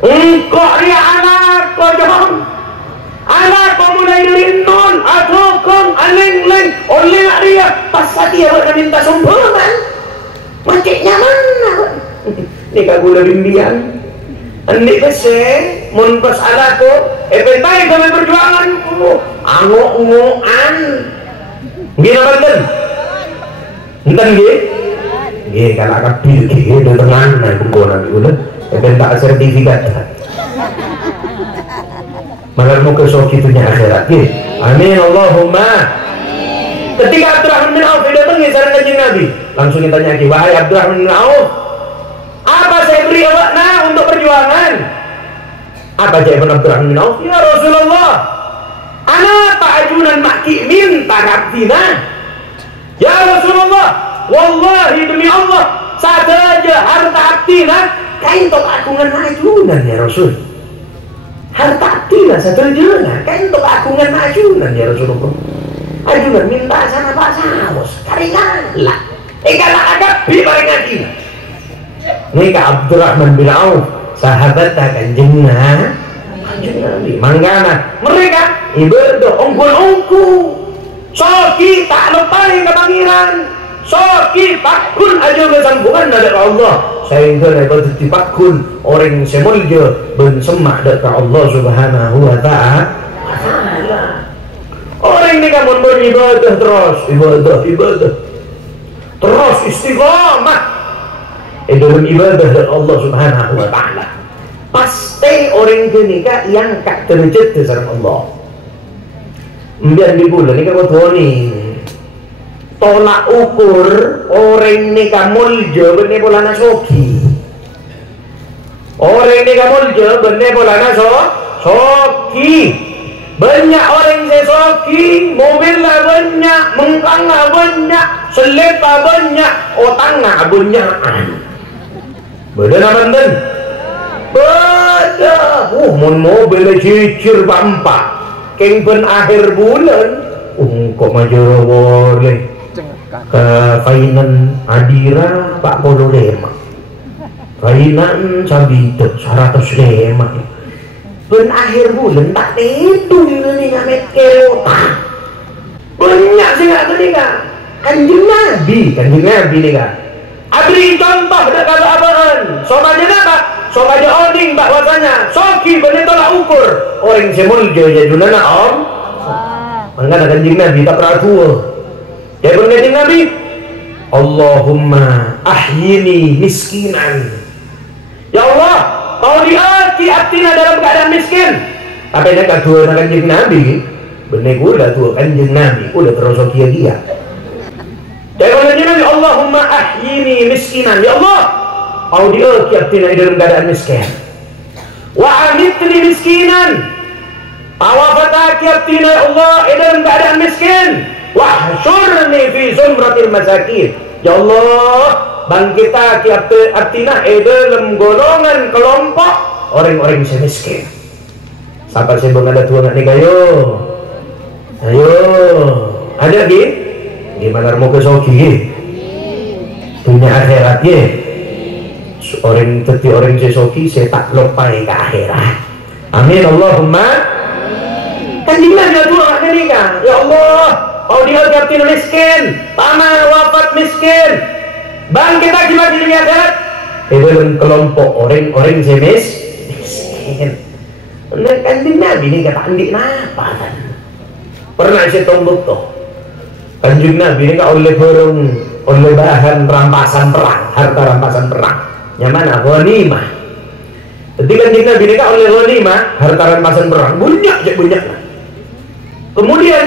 engkau dia anak kau jangan anak mulai dari nol adukung aling-ling oleh dia pas dia minta sombongan macetnya mana ini kagula bimbian ini bese mun pas anakku pentai kami perjuangan angok-ngokan gini benten Enten nggih? Nggih, kalau kabeh nggih do tengan nang bengkonan niku lho. Ben tak sertifikat. Malah muka sok itunya akhirat nggih. Amin Allahumma. Ketika Abdurrahman bin Auf datang sareng Kanjeng Nabi, langsung ditanya ki, wahai Abdurrahman bin Auf, apa saya beri awakna untuk perjuangan? Apa jawaban Abdurrahman bin Auf? Ya Rasulullah, ana ta'ajunan maki minta kaptina. Ya Rasulullah, wallahi demi Allah, saja harta abdina kain tok akungan majunan ya Rasul. Harta abdina saterjana kain tok akungan majunan ya Rasulullah. Ajunan minta sana pak saus karingan lah. Kalau agak bi bareng ngaji. Ini ke Abdurrahman bin Auf, sahabat Kanjeng Nabi. Mangkana mereka ibadah ongkul-ongku. Soki tak lepai ke pangeran. Soki pakun aja kesambungan dari Allah. Sehingga lepas dipakun orang semulja ben semak dari Allah Subhanahu wa ta'ala. Orang ini kamu beribadah terus, ibadah terus istiqamah dalam ibadah dari Allah Subhanahu wa ta'ala. Pasti orang ini yang kak derajat dari Allah. Kemudian di bulan ini kamu tuani tolak ukur orang ini mulja bener bolana soki. Orang ini mulja bener bolana soki. Banyak orang sesoki, mobilnya banyak, mengkangnya banyak, selepa banyak, otangnya banyak. Beda apa enten? Beda. Mobilnya cicir bampak. Kengpen akhir bulan, kok maju boleh. Kainan adira Pak Polo lema. Kainan sabito 105. Ben akhir bulan tak itu ini ngamet keotak. Banyak sih nggak ketika Kanjeng Nabi nih kan. Abri contoh dah kalau apaan? Soalnya apa? Soalnya oding bahwasanya soki bener tolak ukur orang semul jaya junana om. Mangga Kanjeng Nabi tak perahu. Ya Kanjeng Nabi, Allahumma ahyini miskinan. Ya Allah, kau diati abdina dalam keadaan miskin. Apa yang kedua Kanjeng Nabi? Bener gula tuh Kanjeng Nabi udah terus kia. Jadi Kanjeng Nabi, Allahumma ahyini miskinan. Ya Allah, kau diati abdina dalam keadaan miskin. Wa amitni miskinan. Awafataki abdina ya Allah dalam keadaan miskin. Wa hasyurni fi zumratil masakin. Ya Allah, bangkita abdina dalam golongan kelompok orang-orang yang miskin. Siapa sih belum ada tuan nih kayo? Ayo, ada lagi? Gimana mau ke soki? Punya akhirat ye. Orang teti orang sesoki saya tak lupa ke akhirat. Amin Allahumma. Kan gimana tuan nih kan? Ya Allah, kau diangkat miskin, tanah wafat miskin. Bang kita gimana di akhirat? Dalam kelompok orang-orang miskin. Nah, Kanjeng Nabi ini kata andik napa kan? Pernah saya tombok toh. Kanjeng Nabi ini oleh bahan rampasan perang, harta rampasan perang. Yang mana? Ghanimah. Jadi Kanjeng Nabi ini oleh ghanimah, harta rampasan perang. Banyak. Kemudian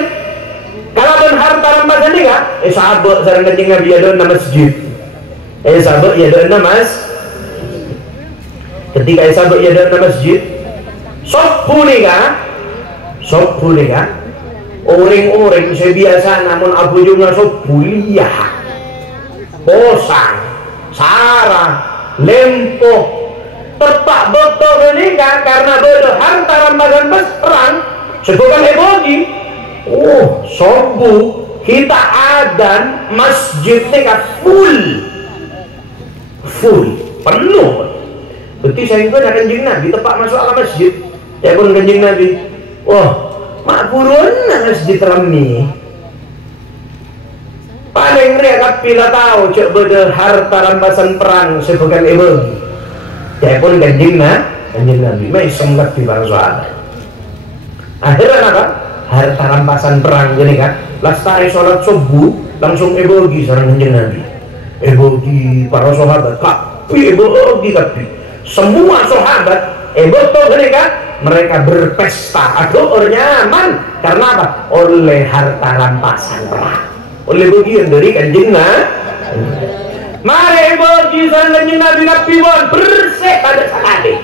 kalau harta rampasan ini kan, sahabat sareng Kanjeng Nabi ada nama masjid. Sahabat ya ada mas. Ketika sahabat ya ada masjid, sopu nih kan, orang-orang saya biasa namun aku juga sopu liah, bosan, sarah, lempoh, tepak betul ini kan karena beda harta rampasan perang, sebukan ebogi. Sopu kita adan masjid tingkat full penuh. Berarti saya juga ada Kanjeng Nabi tepat masuk ala masjid. Ya pun Kanjeng Nabi, wah makburun masjid rami. Paling mereka bila tahu cek beda harta rampasan perang sebagai ibu. Ya pun Kanjeng Nabi, mai sempat di bangsa. Akhirnya apa? harta rampasan perang gini kan. Lastari sholat subuh langsung ebogi sareng Kanjeng Nabi. Ebogi para sahabat kapi ebogi kapi. Semua sahabat eboto gini kan. Mereka berpesta, aduh nyaman karena apa? Oleh harta rampasan perang, oleh bagian dari Kanjeng Nabi. Mari bagi Kanjeng Nabi pun bersih pada sekali.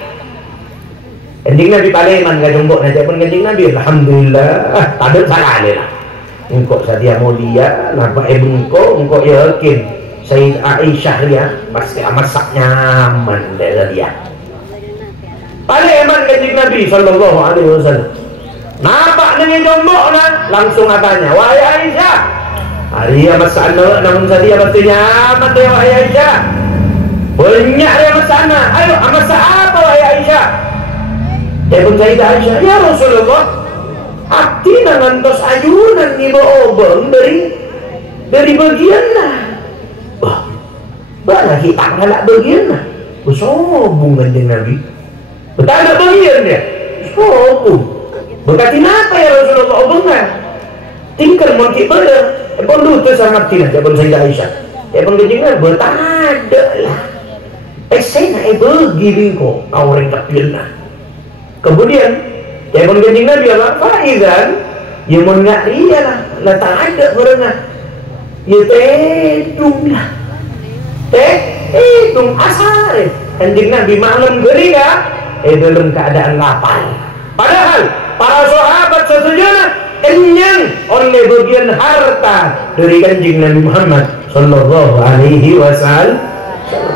Kanjeng Nabi paleman gak jombok aja pun Kanjeng Nabi alhamdulillah pada sekali lah. Engkau sadia mulia, nampak engkau yakin Sayyidah Aisyah ya pasti amat sak nyaman dari dia. Pada eman Kanjeng Nabi sallallahu alaihi wasallam. Nampak dengan jombokna langsung katanya, "Wahai Aisyah, hari ya masana namun sadia pasti nyaman deh wahai Aisyah. Banyak ya masana. Ayo amasa apa wahai Aisyah?" Pun Sayyidah Aisyah, "Ya Rasulullah, abdi ngantos ayunan ni obong dari bagian lah." Wah, barang hitam ngalak bagian lah. Sombong Kanjeng Nabi. Betul ada bagian dia. Sombong. Berkati apa ya Rasulullah obongan? Tinggal mungkin pada. Pun lutu sangat tidak. Pun Sayyidah Aisyah. Pun Kanjeng Nabi bertanda lah. Saya nak bagi bingko. Orang kapil lah. Kemudian pun Kanjeng Nabi apa? Faizan. Ya mau nak dia lah. Lah tak ada orang. Ya tedung lah. Tedung asar. Kanjeng Nabi malam geri kan? Dalam keadaan lapar. Padahal para sahabat sesungguhnya kenyang oleh bagian harta dari Kanjeng Nabi Muhammad sallallahu alaihi wasallam.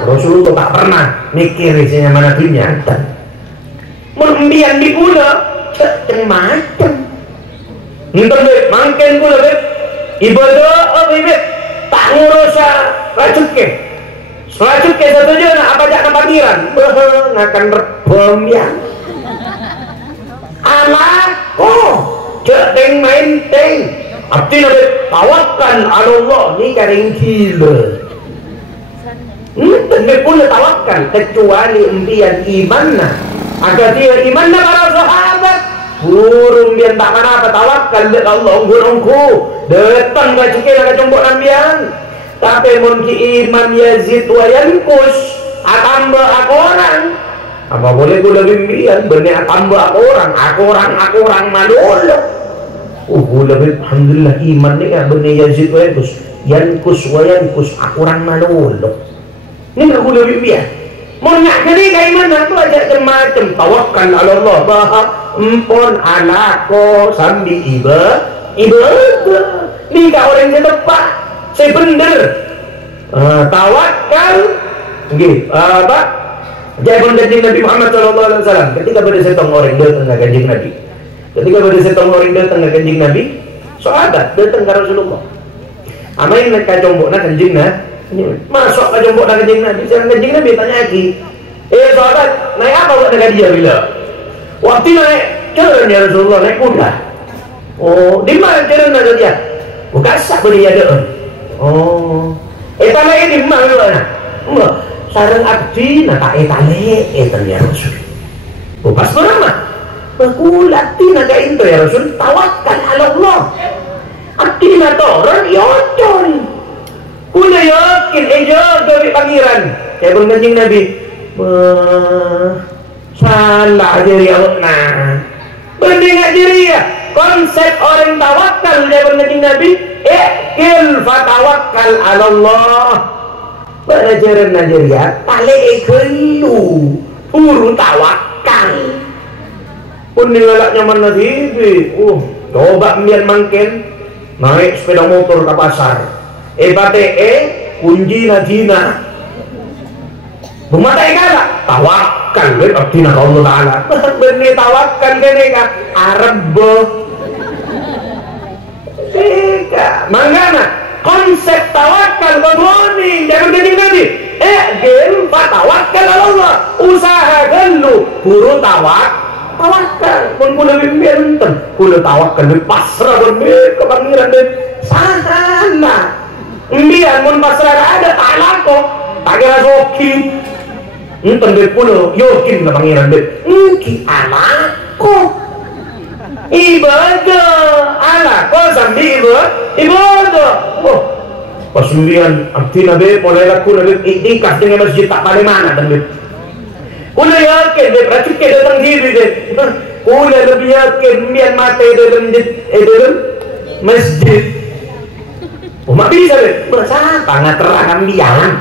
Rasulullah tak pernah mikir isinya mana kelihatan. Membian di pula macam-macam. Ntar mangken pula ibadah apa ini tak ngurus racun ke. Selanjut ke satu jana apa jangan panggilan ngakan rebom ya alako ceteng main teng abdi nabi tawakal Allah ni karing gila tentu pula tawakal kecuali impian imanna agar dia imanna para sahabat burung dia tak mana apa tawakal dia Allah unggu datang gak cikir gak jombok nambian. Tapi mungkin iman yazid wa yankus tambah aku orang apa boleh gue lebih milian benar tambah aku orang malul gue lebih alhamdulillah iman ni kan benar yazid wa yankus aku orang malul ini aku lebih milian mau nak kini kaiman tu aja macam tawakal Allah bahwa empon alako sambil ibadah ni kau orang yang tepat. Saya benar tawakal apa jabun Kanjeng Nabi Muhammad sallallahu alaihi wasallam ketika pada setong orang datang ke Kanjeng Nabi sahabat datang ke Rasulullah amain nak jombok nak Kanjeng Nabi masuk ke jombok nak Kanjeng Nabi sekarang Kanjeng Nabi tanya lagi sahabat naik apa buat dengan dia bila waktu naik jalan ya Rasulullah naik kuda di mana jalan ada dia bukan sak beli ada etale ini mana? Sarang abdi naka etale ya Rasul. Pas berapa? Bakulati naga itu ya Rasul. Tawakal Allah. Abdi natoran yocon. Kula yakin jaga di pangeran. Saya Kanjeng Nabi. Salah diri Allah. Benar diri ya. Konsep orang tawakal dia Kanjeng Nabi. Ikil fatawakkal ala Allah. Pelajaran Najariah paling kelu urut tawakal. Pun nilalaknya mana sih? Coba mian mangken naik sepeda motor ke pasar. PTE kunci najina. Bumatai kala tawakal abdina Allah Taala. Benih tawakal kene ka Arab. Mangana konsep tawakal begini jangan jadi nabi game tawakal Allah usahakan lu guru tawakal pun kula bimbingan kula tawakal pasrah berbeda ke pangeran dan sana imbian mun pasrah ada talako tak kira soki enten deh kula yokin ke pangeran dan mungkin anakku ibadah. Ala kau sambil ibadah. Oh, pas sembilan abdi nabi mulai laku nabi iktikaf dengan masjid tak pada mana nabi. Kula yakin dia racik ke datang diri dia. Kula lebih yakin mian mati dalam masjid. Umat bisa deh. Bersapa nggak terang biang.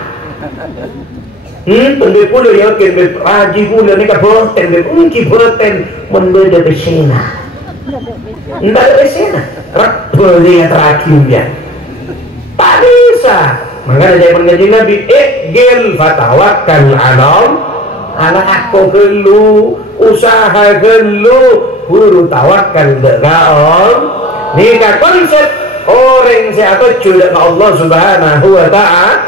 Pendek pula yakin raji pula ni ka boten be mungkin boten membeda besena. Ndak besena. Rak boleh terakhir dia. Tak bisa. Makanya saya mengaji Nabi gel fatawakkal ala aku gelu usaha gelu guru tawakal dekat ni ka konsep orang siapa cuda ke Allah Subhanahu wa ta'ala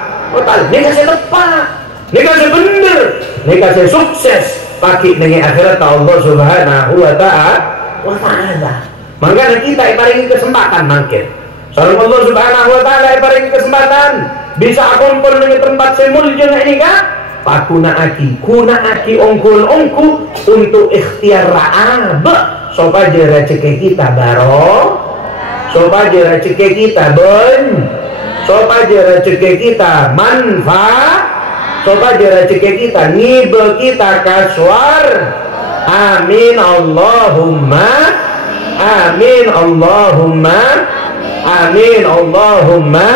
ni kasih tepat, ni kasih benar, ni kasih sukses pakai dengan akhirat Allah Subhanahu wa ta'ala. Makanya kita ibaring kesempatan makin soal Allah Subhanahu wa ta'ala ibaring kesempatan bisa kumpul dengan tempat semulja ini kan pakuna aki ongku untuk ikhtiar ra'ab supaya rezeki kita baro, supaya rezeki kita supaya rezeki kita manfaat, supaya rezeki kita ngibe kita kaswar. Amin Allahumma amin Allahumma amin Allahumma.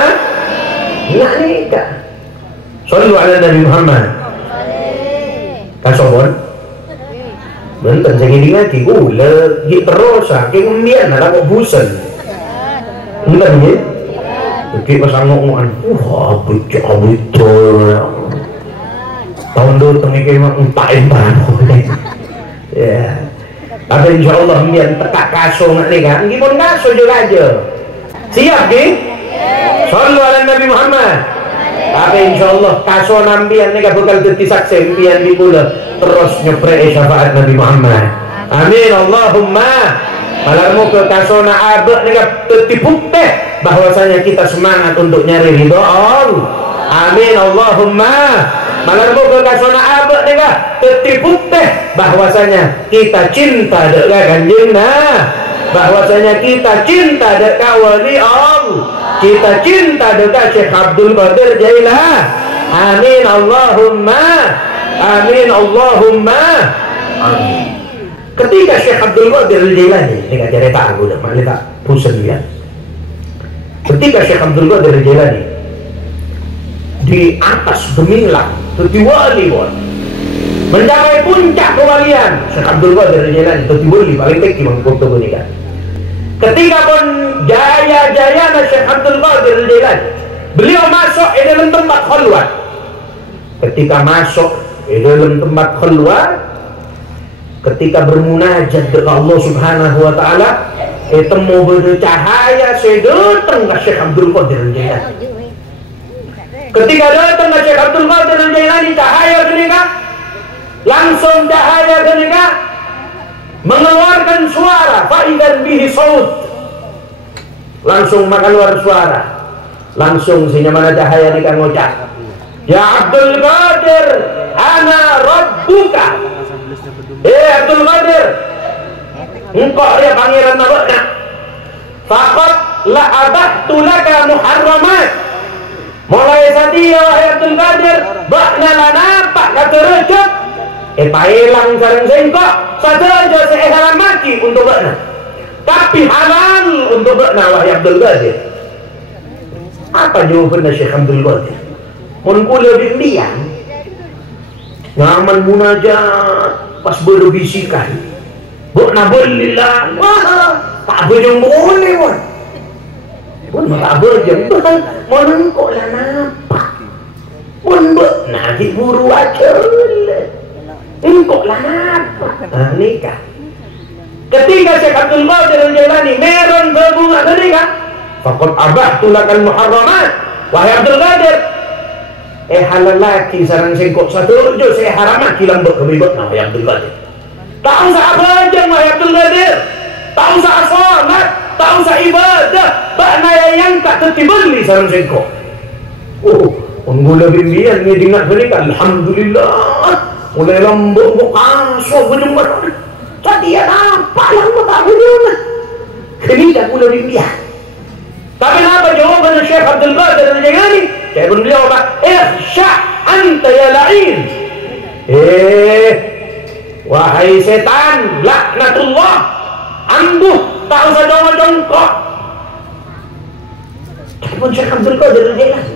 Nah nikah sallu ala Nabi Muhammad kasobon benten saya ngini ngaji gula terus saking mbian ada kok busen enggak ya oke pasang ngomongan betul tahun dulu tengah kemah entahin barang ya tapi insyaallah mbian tekak kaso nggak nih kan gimana kaso juga aja siap ki sallu ala Nabi Muhammad. Tapi insyaallah kaso nambian ni bakal dadi saksi mbian di kula terus nyeprei syafaat Nabi Muhammad. Amin Allahumma. Kalau ke kaso na abek ni dadi bukti bahwasanya kita semangat untuk nyari ridha Allah. Amin Allahumma. Kalau ke kaso na abek ni dadi bukti bahwasanya kita cinta dengan Kanjeng bahwasanya kita cinta dekat wali Allah, kita cinta dekat Syekh Abdul Qadir Jailani. Amin Allahumma amin Allahumma amin. Ketika Syekh Abdul Qadir Jailani ini kan cerita aku dah mana tak pusing dia. Ketika Syekh Abdul Qadir Jailani di atas gemilang jadi wali mencapai puncak kewalian, Syekh Abdul Qadir Jailani jadi wali paling tinggi mengkutu ini kan. Ketika pun jaya-jayanya Syekh Abdul Qadir Jailani, beliau masuk di dalam tempat khalwat. Ketika masuk di dalam tempat khalwat, ketika bermunajat dengan Allah Subhanahu wa ta'ala, temu bercahaya sedatang ke Syekh Abdul Qadir Jailani. Ketika datang ke Syekh Abdul Qadir Jailani, cahaya kenika langsung cahaya kenika mengeluarkan suara, faidan bihi saut, langsung mengeluar suara, langsung sinya mana cahaya ni kan ngucap, ya Abdul Qadir ana rabbuka. Abdul Qadir engkau ya pangeran nabakna faqad la abahtu laka muharramat. Mulai saat dia wahai Abdul Qadir bakna la nampak kata rejek pailang sarang sengkok saja saya haram mati untuk bakna, tapi halal untuk bakna wahai Abdul Qadir. Apa jawaban Syekh Abdul Qadir? Mun kula bimbingan ngaman munajat pas berbisikan bakna belilah wah tak bejeng boleh pun tak bejeng mun kok lah nampak mun bakna diburu aja engkau lah apa? Nikah. Ketika Syekh Abdul Qadir Jailani meron berbunga kenika, faqad abahtu lakal muharramat. Wahai Abdul Qadir, halal laki sarang sengkok satu jo saya haramat kilang berkebibot nah wahai Abdul Qadir. Tak usah apa aja wahai Abdul Qadir. Tak usah salat, tak usah ibadah, bakna yang tak tertibali sarang sengkok. Unggul bimbian ni dengar kenika alhamdulillah. Mulai lembut kaso berjumpa Dia nampak lah tak boleh mah. Ini dah pula dia. Tapi apa jawaban Syekh Abdul Qadir Al-Jailani? Saya pun beliau apa? Ikhsha' anta ya la'in. Wahai setan, laknatullah, ambuh, tak usah jongkok. Saya pun Syekh Abdul Qadir Al-Jailani.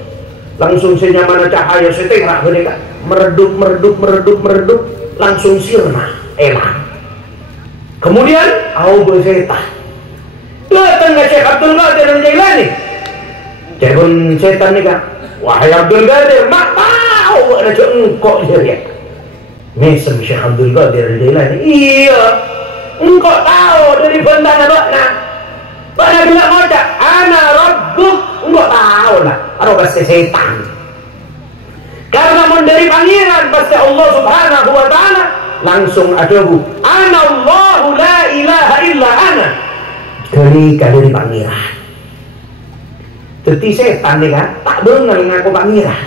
Langsung senyamana cahaya seterak mereka meredup, langsung sirna, enak. Kemudian, bersetan. Datang ke Syekh Abdul Qadir Al-Jailani. Saya pun setan ni kan, wahai Abdul Qadir, mak tahu ada engkau dia. Mesem Syekh Abdul Qadir Al-Jailani. Iya, engkau tahu dari bentana bakna bilang ngocak, ana rabbuk, engkau tahu lah, arobas setan. Karena dari pangeran pasti Allah Subhanahu wa ta'ala langsung ajabu, ana Allahu la ilaha illa ana. Ketika dari pangeran. Jadi setan ni kan tak benar ngaku pangeran.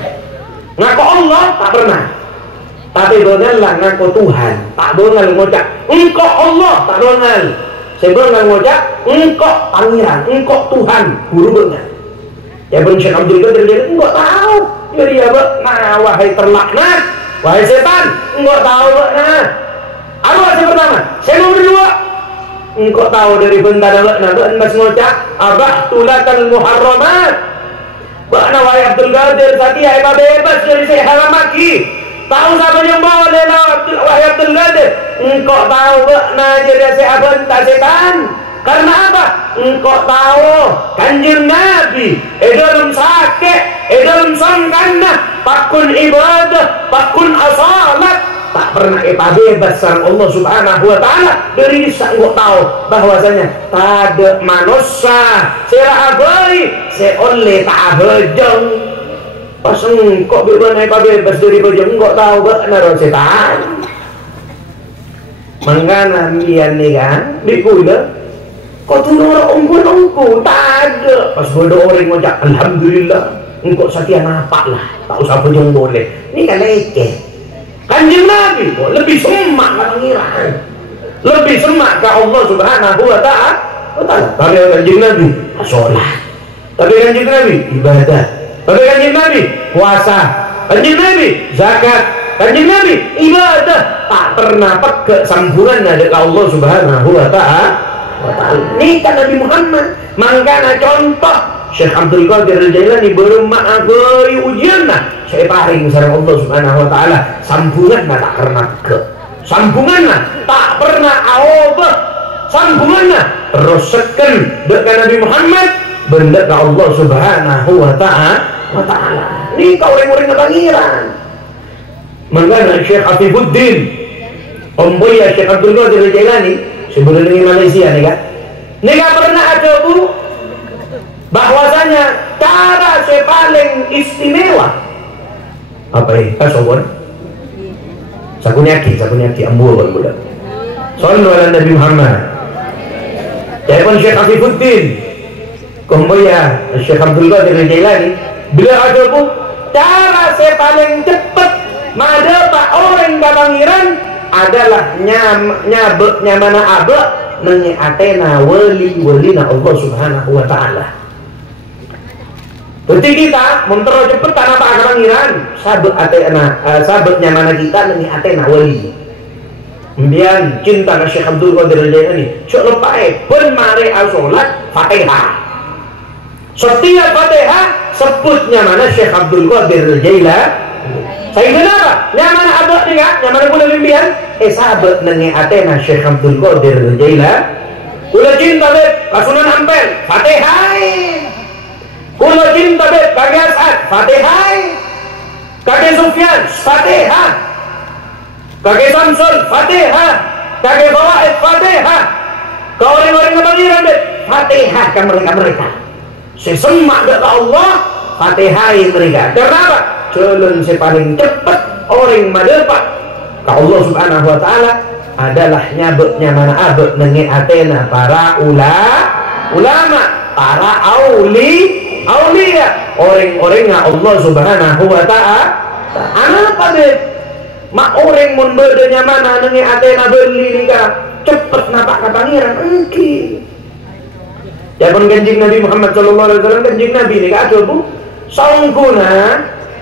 Ngaku Allah tak pernah. Tapi benar ngaku Tuhan. Tak benar ngocak engkau Allah, tak benar. Saya benar ngocak engkau pangeran, engkau Tuhan, guru benar. Ya pun Syekh Abdul Qadir jadi engkau tahu. Jadi apa? Nah, wahai terlaknat, wahai setan, engkau tahu nah. Apa yang pertama? Saya nomor dua. Engkau tahu dari bentana bakna mas ngocak abah tulakal muharramat. Bakna wahai Abdul Qadir tadi apa bebas dari saya haram lagi. Tahu siapa yang bawa lela wahai Abdul Qadir? Engkau tahu bakna jadi saya bentar setan. Karena apa? Engkau tahu Kanjeng Nabi dalam sakit, dalam sangkana, pakun ibadah, pakun asalat, tak pernah bebas sang Allah Subhanahu wa ta'ala dari engkau tahu bahwasanya tak ada manusia saya abadi saya oleh tak bejeng pas engkau bebas dari bejeng engkau tahu benar setan mangkana dia ni kan dikula kau tu orang ongku tak ada pas bodoh orang ngajak alhamdulillah engkau setia nampak lah tak usah bejeng boleh ni kan leceh. Kanjeng Nabi lebih semak ke pangeran, lebih semak ke Allah Subhanahu wa ta'ala. Tapi Kanjeng Nabi sholat, tapi Kanjeng Nabi ibadah, tapi Kanjeng Nabi puasa, Kanjeng Nabi zakat, Kanjeng Nabi ibadah, tak pernah pakai samburan dari Allah Subhanahu wa ta'ala. Ini kan Nabi Muhammad. Mangkana contoh Syekh Abdul Qadir Al-Jailani bermakabari ujian lah saya paring sareng Allah Subhanahu wa ta'ala sambungan tak pernah ke sambungan tak pernah awabah sambungan terus seken dengan Nabi Muhammad benda ke Allah Subhanahu wa ta'ala ini kau orang-orang pangeran. Mangkana Syekh Afifuddin Omboya Syekh Abdul Qadir Al-Jailani sebelum ini Malaysia nih kan ini gak pernah ada bu bahwasanya cara saya paling istimewa apa ya? Sobor sakunyaki ambu budak sallu ala Nabi Muhammad. Saya pun Syekh Afifuddin Komboya Syekh Abdul Qadir Al-Jailani beliau ada bu cara saya paling cepat madapak orang kabangiran adalah nyamana abak nengi atena wali-walina Allah Subhanahu wa ta'ala. Berarti kita mentero cepet tanah pak kabangiran sabet atena sabetnya mana kita nengi atena wali. Kemudian cinta na Syekh Abdul Qadir Al-Jailani sok lepai pun mare al-sholat Fatihah. Setiap Fatihah sebutnya mana Syekh Abdul Qadir Al-Jailani. Saya kenapa? Nyaman abad ni kan? Nyaman boleh limpian? Sahabat nengi atena Syekh Abdul Qadir Al-Jailani. Kula cinta bet Kasunan Ampel Fatihah. Kula cinta bet Kaki As'ad Fatihah. Kaki Sufyan Fatihah. Kaki Samsul Fatihah. Kaki Fawaid Fatihah. Kau orang-orang kebangiran bet Fatihah kan mereka. Sesemak bet Allah Fatihah mereka. Kenapa? Jalan saya paling cepat orang madepak ke Allah Subhanahu wa ta'ala adalah nyabeknya mana abek nengi atena para ulama para aulia orang-orangnya Allah Subhanahu wa ta'ala. Apa deh mak orang mun bedanya mana nengi atena beli nikah cepet napak ka pangeran engki. Ya pun kanjeng Nabi Muhammad sallallahu alaihi wasallam kanjeng Nabi ni kata bu, saungkuna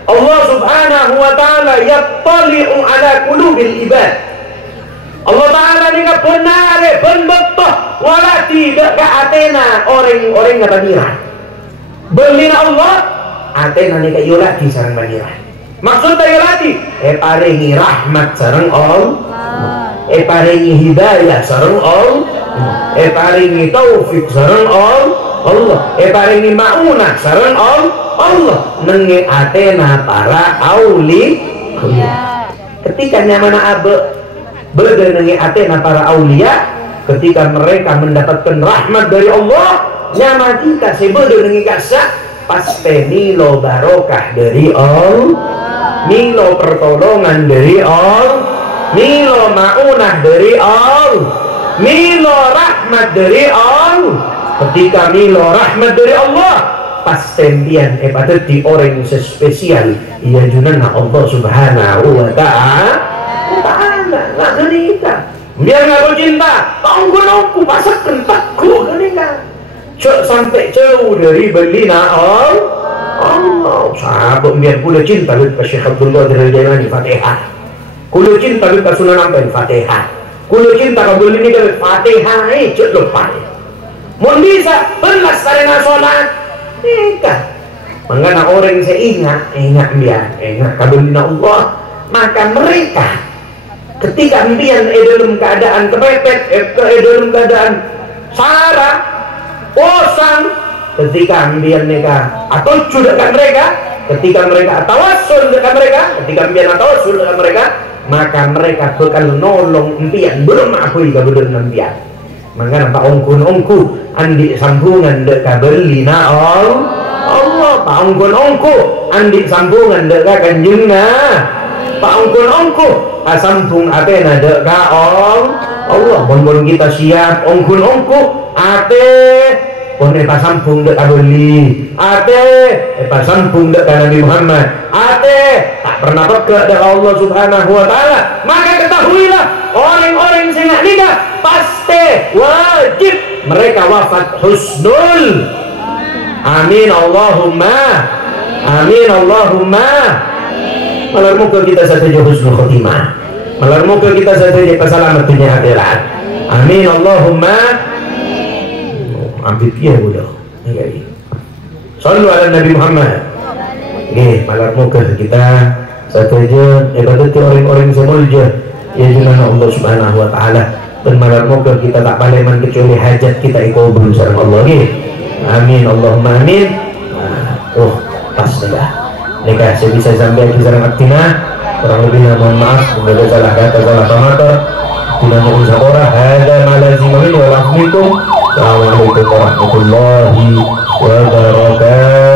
Allah Subhanahu wa taala yattali'u ala qulubil ibad. Allah taala ni ka benar betul wala tidak ka atena orang-orang nga pangeran. Belina Allah atena ni ka yolati sareng pangeran. Maksud yolati paringi rahmat sareng Allah. Paringi hidayah sareng Allah, paringi taufik sareng Allah, paringi maunah sareng Allah, nengi atena para aulia. Ketika nyamana abe beda nengi atena para aulia, ketika mereka mendapatkan rahmat dari Allah, nyama kita sebeda nengi kasa pasti nilo barokah dari Allah, nilo pertolongan dari Allah, milo maunah dari Allah, milo rahmat dari Allah. Ketika milo rahmat dari Allah, pastembian pada di orang spesial ia junana Allah Subhanahu wa ta'ala nggak genika biar nggak cinta tanggunganku pasak kentakku genika sampai jauh dari belina Allah sahabat biar pula cinta lupa Syekh Abdullah dari Jailani Fatihah. Kulo cinta lupa Sunan Ampel Fatihah. Kulo cinta kabul ini dari Fatihah cek lupa. Mun bisa belas karena sholat nikah. Mengana orang saya ingat dia, ingat kabulina Allah. Maka mereka ketika impian dalam keadaan kepepet, dalam keadaan sarah, bosan, ketika impian mereka atau judakan mereka, ketika mereka tawassul dengan mereka, ketika impian tawassul dengan mereka, maka mereka bakal nolong impian belum akui kabudun impian. Maka pak ongkun andi sambungan dek kabelina Allah, pak ongkun andi sambungan dek kanjengna, pak ongkun sambung atena dek ka Allah. Bon kita siap ongkun ate pun eta sambung dek kabeli ate eta sambung dek Nabi Muhammad ate tak pernah peka dek Allah Subhanahu wa ta'ala. Maka ketahuilah orang-orang sing nikah pasti wajib mereka wafat husnul. Amin Allahumma amin Allahumma. Malar muka kita saja husnul khotimah, malar muka kita saja kesalamat dunia akhirat. Amin Allahumma. Ambil dia mudah. Sallu ala Nabi Muhammad. Malar muka kita saja ibadat orang-orang semulja ya junana Allah Subhanahu wa ta'ala. Dan malar muka kita tak paleman kecuali hajat kita ikubul sareng Allah. Amin Allahumma amin. Pas dah nikah saya bisa sampai di sareng aktina. Kurang lebih mohon maaf semoga salah kata salah pamata. Tidak mau usaha hada malazimin wa rahmikum. Assalamualaikum warahmatullahi wabarakatuh.